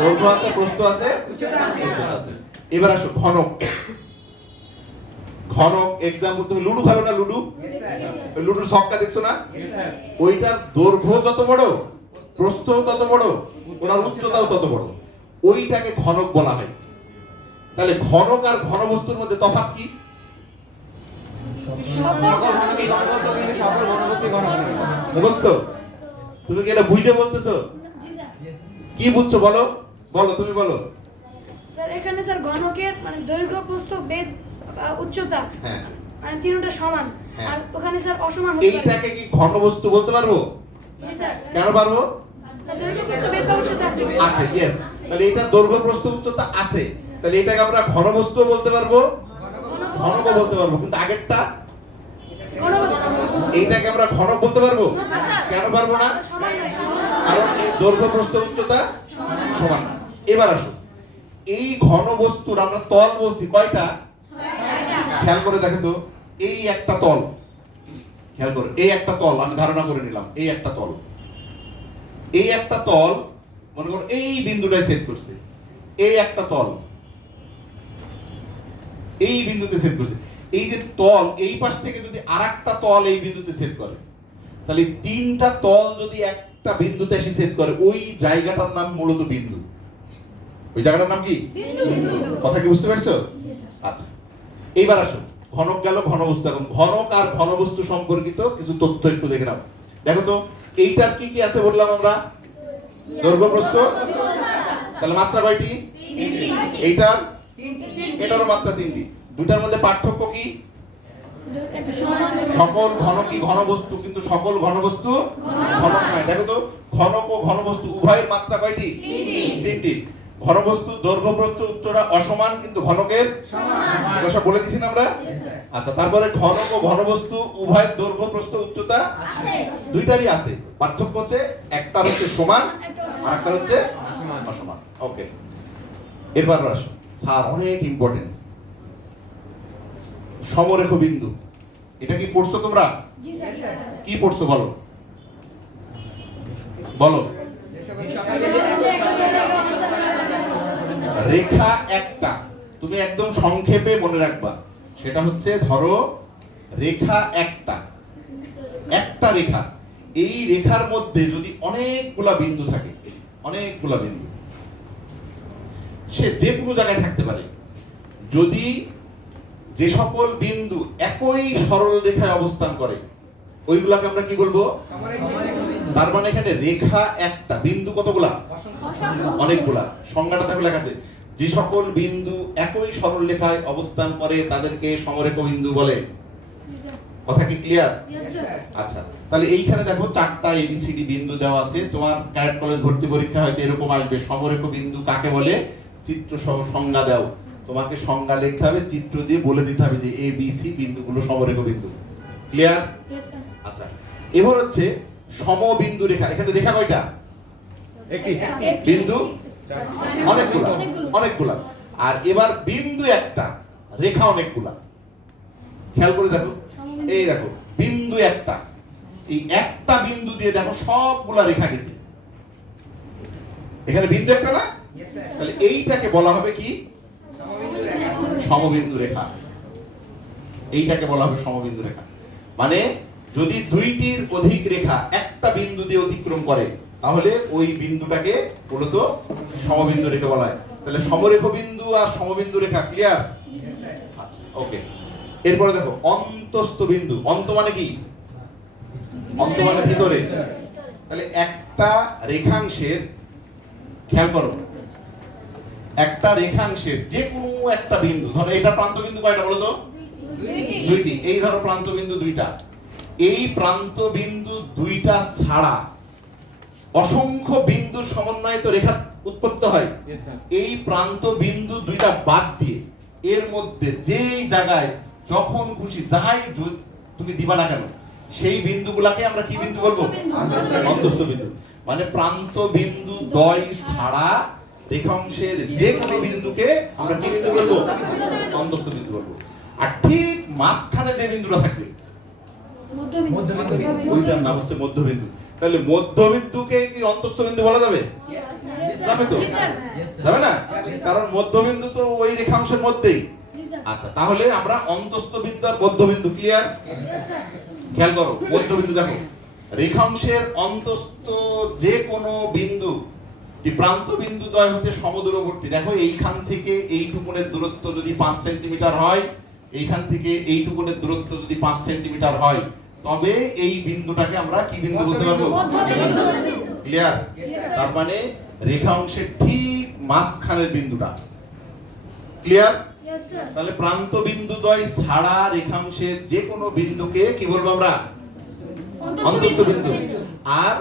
দৈর্ঘ্য আছে, প্রস্থ আছে, উচ্চতা আছে। এবার আসো ঘনক। ঘনক এক্সাম্পল, তুমি লুডু খেলো না? লুডু, লুডুর ছকটা দেখছো না? ওইটার দৈর্ঘ্য যত বড়, প্রস্থ তত বড়, ওটার উচ্চতাও তত বড়, ওইটাকে ঘনক বলা হয়। তাহলে ঘনক আর ঘনবস্তুর মধ্যে তফাৎ কি? মুখস্থ? তুমি কি এটা বুঝে বলতেছো? কি বুঝছো বলো? বলো তুমি বলো। স্যার এখানে স্যার ঘনকের মানে দৈর্ঘ্য, প্রস্থ, বেধ, উচ্চতা হ্যাঁ মানে তিনটা সমান। হ্যাঁ। আর ওখানে স্যার অসমান হতে পারে। এইটাকে কি ঘনবস্তু বলতে পারবো? জি স্যার। কেন পারবো? স্যার দৈর্ঘ্য, প্রস্থ, বেধ বা উচ্চতা আছে। আছে, यस। তাহলে এটা দৈর্ঘ্য, প্রস্থ, উচ্চতা আছে, তাহলে এটাকে আমরা ঘনবস্তু বলতে পারবো, ঘনকও বলতে পারবো। কিন্তু আগেরটা ঘনবস্তু। এইটাকে আমরা ঘনক বলতে পারবো? না, স্যার। কেন পারবো না? সমান নয়, সমান। কারণ এই দৈর্ঘ্য, প্রস্থ, উচ্চতা সমান না। এবার আসো এই ঘনবস্তুর আমরা তল বলছি কয়টা? খেয়াল করে দেখো তো, এই একটা তল, খেয়াল করো, এই একটা তল আমি ধারণা করে নিলাম, এই একটা তল, এই একটা তল মনে করো এই বিন্দুটায় ছেদ করছে, এই একটা তল এই বিন্দুতে ছেদ করছে। এই যে তল, এই পাশ থেকে যদি আরেকটা তল এই বিন্দুতে ছেদ করে, তাহলে তিনটা তল যদি একটা বিন্দুতে এসে ছেদ করে, ওই জায়গাটার নাম মূলত বিন্দু। ওই জায়গাটার নাম কি? বিন্দু। কথা কি বুঝতে পারছো? আচ্ছা এইবার আসো ঘনক গেল, ঘনবস্তু। এখন ঘনক আর ঘনবস্তু সম্পর্কিত কিছু তথ্য একটু দেখে নাও। দেখো তো এইটার কি কি আছে বললাম আমরা? দৈর্ঘ্য, প্রস্থ, তাহলে মাত্রা কয়টি? এইটার, এটারও মাত্রা তিনটি। দুইটার মধ্যে পার্থক্য কি? একটা সমান। সকল ঘনকই ঘনবস্তু, কিন্তু সকল ঘনবস্তু ঘনক নয়। দেখো তো ঘনক ও ঘনবস্তু উভয়ের মাত্রা কয়টি? তিনটি। ঘনবস্তুর দৈর্ঘ্য, প্রস্থ, উচ্চতা অসমান, কিন্তু ঘনকের সমান। এটা সব বলে দিছি না আমরা? আচ্ছা তারপরে ঘনক ও ঘনবস্তু উভয়ের দৈর্ঘ্য, প্রস্থ, উচ্চতা দুইটারই আছে। পার্থক্য হচ্ছে একটার হচ্ছে সমান, আর একটার হচ্ছে অসমান। ওকে এরপর আসো স্যার অনেক ইম্পর্টেন্ট, সমরেখ বিন্দু। এটা কি পড়ছো তোমরা? জি স্যার। কি পড়ছো বলো, বলো। রেখা একটা, তুমি একদম সংক্ষেপে মনে রাখবা, সেটা হচ্ছে ধরো রেখা একটা, একটা রেখা, এই রেখার মধ্যে যদি অনেকগুলা বিন্দু থাকে, অনেকগুলা বিন্দু, সে যে কোনো জায়গায় থাকতে পারে, যদি যে সকল বিন্দু একই সরল রেখায় অবস্থান করে ওইগুলাকে আমরা কি বলবো? তার মানে এখানে রেখা একটা, বিন্দু কতগুলা? অনেকগুলা। সংজ্ঞাটা দেখো লেখা আছে, যে সকল বিন্দু একই সরল রেখায় অবস্থান করে তাদেরকে সমরেখ বিন্দু বলে। কথা কি ক্লিয়ার? আচ্ছা তাহলে এইখানে দেখো চারটা এবিসিডি বিন্দু দেওয়া আছে। তোমার ক্যাডেট কলেজ ভর্তি পরীক্ষা হয়তো এরকম আসবে, সমরেখ বিন্দু কাকে বলে চিত্র সহ সংজ্ঞা দাও। তোমাকে সংজ্ঞা লিখতে হবে, চিত্র দিয়ে বলে দিতে হবে যে এ বি সি বিন্দুগুলো সমরেখ বিন্দু। ক্লিয়ার? আচ্ছা এবার হচ্ছে সমবিন্দু রেখা। এখানে রেখা কয়টা? বিন্দু অনেকগুলা, অনেকগুলা। আর এবার বিন্দু একটা, রেখা অনেকগুলা। খেয়াল করে দেখো, এই দেখো বিন্দু একটা, এই একটা বিন্দু দিয়ে দেখো সবগুলা রেখা গেছে। এখানে বিন্দু একটা না? তাহলে এইটাকে বলা হবে কি? সমবিন্দু রেখা। এইটাকে বলা হবে সমবিন্দু রেখা। মানে যদি দুইটির অধিক রেখা একটা বিন্দু দিয়ে অতিক্রম করে তাহলে ওই বিন্দুটাকে মূলত সমবিন্দু রেখা বলা হয়। তাহলে সমরেখ বিন্দু আর সমবিন্দু রেখা ক্লিয়ার? ওকে, এরপরে দেখো অন্তস্থ বিন্দু। অন্ত মানে কি? অন্ত মানে ভিতরে। তাহলে একটা রেখাংশের, খেয়াল করো, একটা রেখাংশের যে কোনো একটা বিন্দু, ধরো এটা প্রান্ত বিন্দু কয়টা বলো তো? দুইটি। এই ধরো প্রান্ত বিন্দু দুইটা। এই প্রান্ত বিন্দু দুইটা ছাড়া অসংখ্য বিন্দুর সমন্বয়ে তো রেখা উৎপত্তি হয়। এই প্রান্ত বিন্দু দুইটা বাদ দিয়ে এর মধ্যে যেই জায়গায় যখন খুশি যাই তুমি দিবা না কেন সেই বিন্দুগুলাকে আমরা কি বিন্দু বলবো? অন্তস্থ বিন্দু। মানে প্রান্ত বিন্দু দ্বয় ছাড়া রেখাংশের যে কোনো বিন্দুকে আমরা কি বিন্দু বলবো? অন্তস্থ বিন্দু বলবো। আর ঠিক মাঝখানে যে বিন্দুটা থাকবে ওইটার নাম হচ্ছে মধ্যবিন্দু। তাহলে মধ্যবিন্দুকে কি অন্তস্থ বিন্দু বলা যাবে? যাবে তো? যাবে না? কারণ মধ্যবিন্দু তো ওই রেখাংশের মধ্যেই। আচ্ছা, তাহলে আমরা অন্তস্থ বিন্দু আর মধ্যবিন্দু ক্লিয়ার? খেয়াল করো, মধ্যবিন্দু দেখো, রেখাংশের অন্তস্থ যে কোনো বিন্দু প্রান্ত বিন্দু দ্বয় হতে সমদূরবর্তী। দেখো এইখান থেকে এইটুকুনের দূরত্ব যদি 5 সেন্টিমিটার হয়, এইখান থেকে এইটুকুনের দূরত্ব যদি 5 সেন্টিমিটার হয়, তবে এই বিন্দুটাকে আমরা কি বিন্দু বলতে পারবো? ক্লিয়ার? তার মানে রেখাংশের ঠিক মাঝখানের বিন্দুটা। ক্লিয়ার? তাহলে প্রান্ত বিন্দু দ্বয় ছাড়া রেখাংশের যে কোনো বিন্দুকে কি বলবো আমরা? অন্তস্থ বিন্দু। আর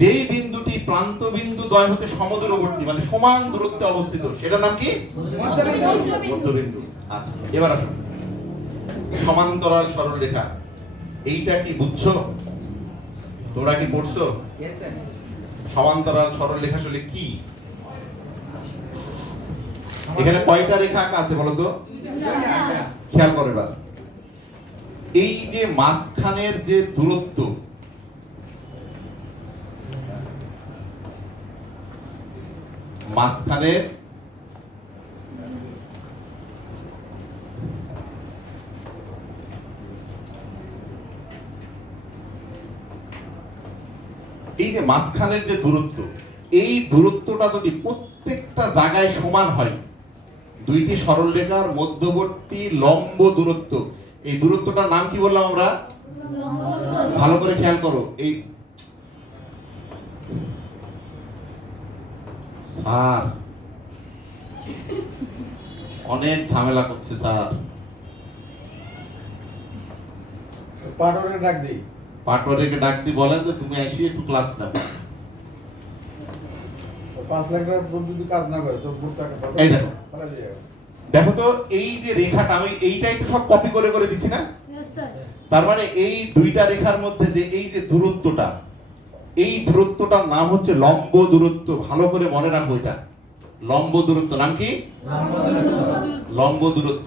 যেই বিন্দুটি প্রান্ত বিন্দু দ্বয় হতে সমদূরবর্তী মানে সমান দূরত্বে অবস্থিত সেটার নাম কি? মধ্যবিন্দু। আচ্ছা, এবার আসুন সমান্তরাল সরলরেখা। এইটা কি বুঝছো? তোমরা কি পড়ছো? সমান্তরাল সরলরেখা আসলে কি? এখানে কয়টা রেখা আঁকা আছে বলো তো? খেয়াল করো এবার। এই যে মাঝখানের যে দূরত্ব, মাঝখানের এই যে মাঝখানের যে দূরত্ব, এই দূরত্বটা যদি প্রত্যেকটা জায়গায় সমান হয়, দুইটি সরলরেখার মধ্যবর্তী লম্ব দূরত্ব, এই দূরত্বটার নাম কি বললাম আমরা? ভালো করে খেয়াল করো। এই স্যার অনেক ঝামেলা করছে স্যার। পাটরে ডাক দেই। পাটোয়ারিকে ডাক দিয়ে বলেন যে তুমি এসে একটু ক্লাস নাও। 5 লাখ টাকা যদি কাজ না করে তো বুট টাকা পাবে। এই দেখো, দেখো তো এই যে রেখাটা আমি এইটাই তো সব কপি করে করে দিছি না? তার মানে এই দুইটা রেখার মধ্যে যে এই যে দূরত্বটা, এই দূরত্বটার নাম হচ্ছে লম্ব দূরত্ব। ভালো করে মনে রাখো, এটা লম্ব দূরত্ব। নাম কি? লম্ব দূরত্ব।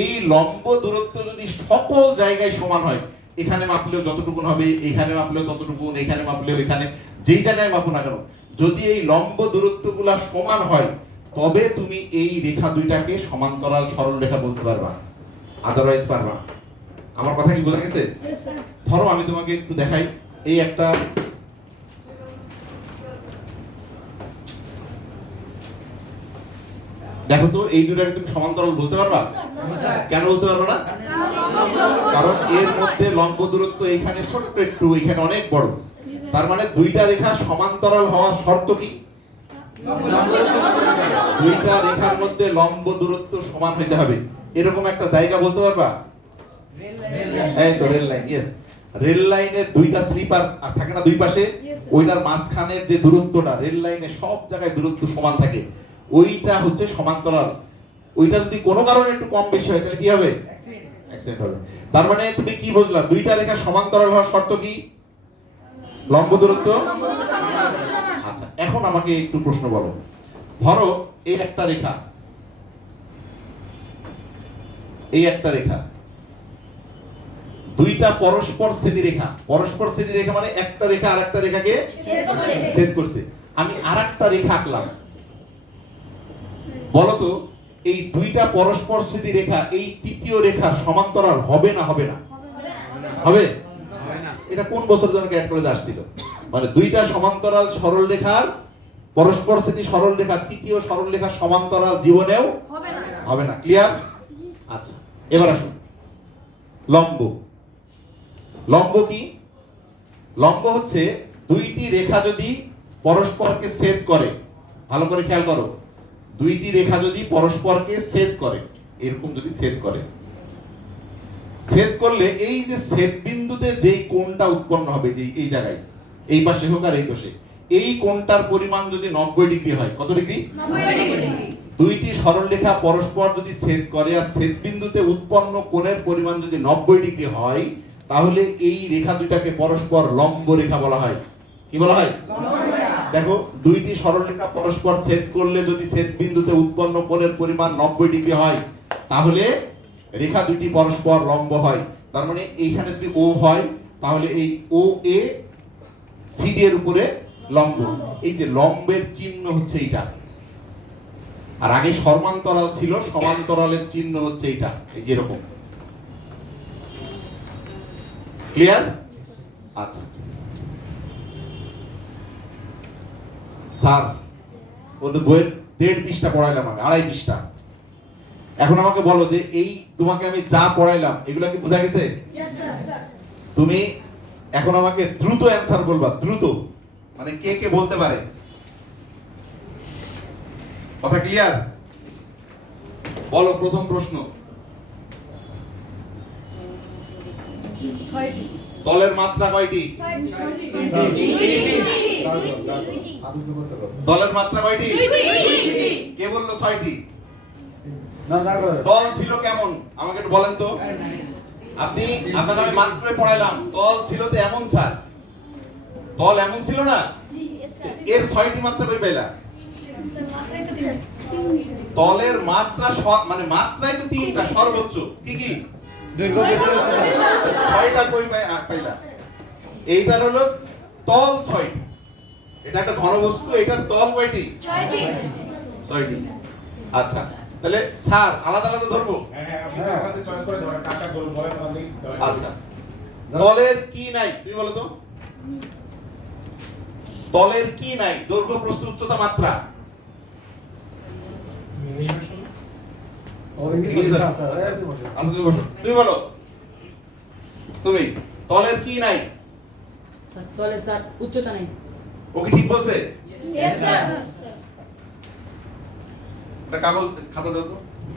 এই লম্ব দূরত্ব যদি সকল জায়গায় সমান হয়, এখানে মাপলেও যতটুকুন হবে, এখানে মাপলেও ততটুকুন, এখানে মাপলেও এখানে, যেই জায়গায় মাপো না কেন, যদি এই লম্ব দূরত্বগুলা সমান হয় তবে তুমি এই রেখা দুইটাকে সমান্তরাল সরল রেখা বলতে পারবা, আদারওয়াইজ পারবা না। আমার কথা কি বোঝা গেছে? ধরো আমি তোমাকে একটু দেখাই। এই একটা দেখো তো, এই দুটাকে তুমি সমান্তরাল বলতে পারবা? কেন বলতে পারবা না? কারণ এর মধ্যে লম্ব দূরত্ব এখানে ছোট্ট একটু, এখানে অনেক বড়। তার মানে দুইটা রেখা সমান্তরাল হওয়ার শর্ত কি? দুইটা রেখার মধ্যে লম্ব দূরত্ব সমান হতে হবে। এরকম একটা জায়গা বলতে পারবা? এই তো রেল লাইন। यस, রেল লাইনের দুইটা স্লিপার থাকে না দুই পাশে, ওইটার মাঝখানের যে দূরত্বটা, রেল লাইনে সব জায়গায় দূরত্ব সমান থাকে, ওইটা হচ্ছে সমান্তরাল। ওইটা যদি কোনো কারণে একটু কম বেশি হয় তাহলে কি হবে? অ্যাক্সিডেন্ট হবে। তার মানে তুমি কি বুঝলা? দুইটা রেখা সমান্তরাল হওয়ার শর্ত কি? লম্ব দূরত্ব। আচ্ছা, এখন আমাকে একটু প্রশ্ন বলো। ধরো এই একটা রেখা, এই একটা রেখা, দুইটা পরস্পর ছেদি রেখা। পরস্পর ছেদি রেখা মানে একটা রেখা আরেকটা রেখাকে ছেদ করছে। আমি আরেকটা রেখা আঁকলাম। বলো তো এই দুইটা পরস্পরস্থিতি রেখা এই তৃতীয় রেখার সমান্তরাল হবে না হবে না হবে? এটা কোন বছর যেন ক্যাট কলেজে আসছিল, মানে দুইটা সমান্তরাল সরল রেখার পরস্পরস্থিতি সরল রেখা তৃতীয় সরল রেখার সমান্তরাল জীবনেও হবে না। হবে না। ক্লিয়ার? আচ্ছা, এবার আসুন লম্ব। লম্ব কি? লম্ব হচ্ছে দুইটি রেখা যদি পরস্পরকে ছেদ করে, ভালো করে খেয়াল করো, দুইটি রেখা যদি পরস্পরকে ছেদ করে, এরকম যদি ছেদ করে, ছেদ করলে এই যে ছেদ বিন্দুতে যেই কোণটা উৎপন্ন হবে, যে এই জায়গায় এই পাশে হোক আর এই পাশে, এই কোণটার পরিমাণ যদি 90 ডিগ্রি হয়, কত ডিগ্রি? 90 ডিগ্রি। দুইটি সরলরেখা পরস্পর যদি ছেদ করে আর ছেদ বিন্দুতে উৎপন্ন কোণের পরিমাণ যদি 90 ডিগ্রি হয়, তাহলে এই রেখা দুইটাকে পরস্পর লম্ব রেখা বলা হয়। কি বলা হয়? দেখো, দুইটি সরলরেখা পরস্পর ছেদ করলে যদি ছেদ বিন্দুতে উৎপন্ন কোণের পরিমাণ 90 ডিগ্রি হয়, তাহলে রেখা দুটি পরস্পর লম্ব হয়। তার মানে এইখানে যদি ও হয়, তাহলে এই ও এ সিডি এর উপরে লম্ব। এই যে লম্বের চিহ্ন হচ্ছে এইটা, আর আগে সমান্তরাল ছিল, সমান্তরালের চিহ্ন হচ্ছে এইটা, এই যে এরকম। ক্লিয়ার? আচ্ছা স্যার, ওদের বইয়ের 1.5 পৃষ্ঠা পড়াইলাম, আমি 2.5 পৃষ্ঠা। এখন আমাকে বলো যে এই তোমাকে আমি যা পড়াইলাম এগুলো কি বোঝা গেছে? Yes, sir. তুমি এখন আমাকে দ্রুত অ্যানসার বলবা, দ্রুত, মানে কে কে বলতে পারে। কথা ক্লিয়ার? বলো প্রথম প্রশ্ন। 6টি। তলের মাত্রা কয়টি? 6টি। হাত উঁচু করতে পারো। তলের মাত্রা কয়টি? 2টি। কে বললো 6টি? না দাঁড় করো। তল ছিল কেমন আমাকে একটু বলেন তো। আপনি, আপনাকে আমি মাত্রই পড়াইলাম, তল ছিল তো এমন স্যার, তল এমন ছিল না, এর 6টি মাত্রা কই পাইলা? তলের মাত্রা মানে মাত্রাই তো 3টা সর্বোচ্চ। কি কি? ছয়টা কই পাইলা? এইটার হলো তল 6টি। এটা একটা ঘনবস্তু, এটার তল কয়টি? 6টি। 6টি। আচ্ছা, তাহলে স্যার আলাদা আলাদা ধরবো। আচ্ছা, তলের কি নাই তুমি বলো তো? তলের কি নাই? দৈর্ঘ্য, প্রস্থ, উচ্চতা, মাত্রা। আচ্ছা, তুমি বসো, তুমি বলো, তুমি তলের কি নাই? তলে স্যার উচ্চতা নেই। ও কি ঠিক বলছে? Yes, sir. একটা কাগজ খাতা দাও তো।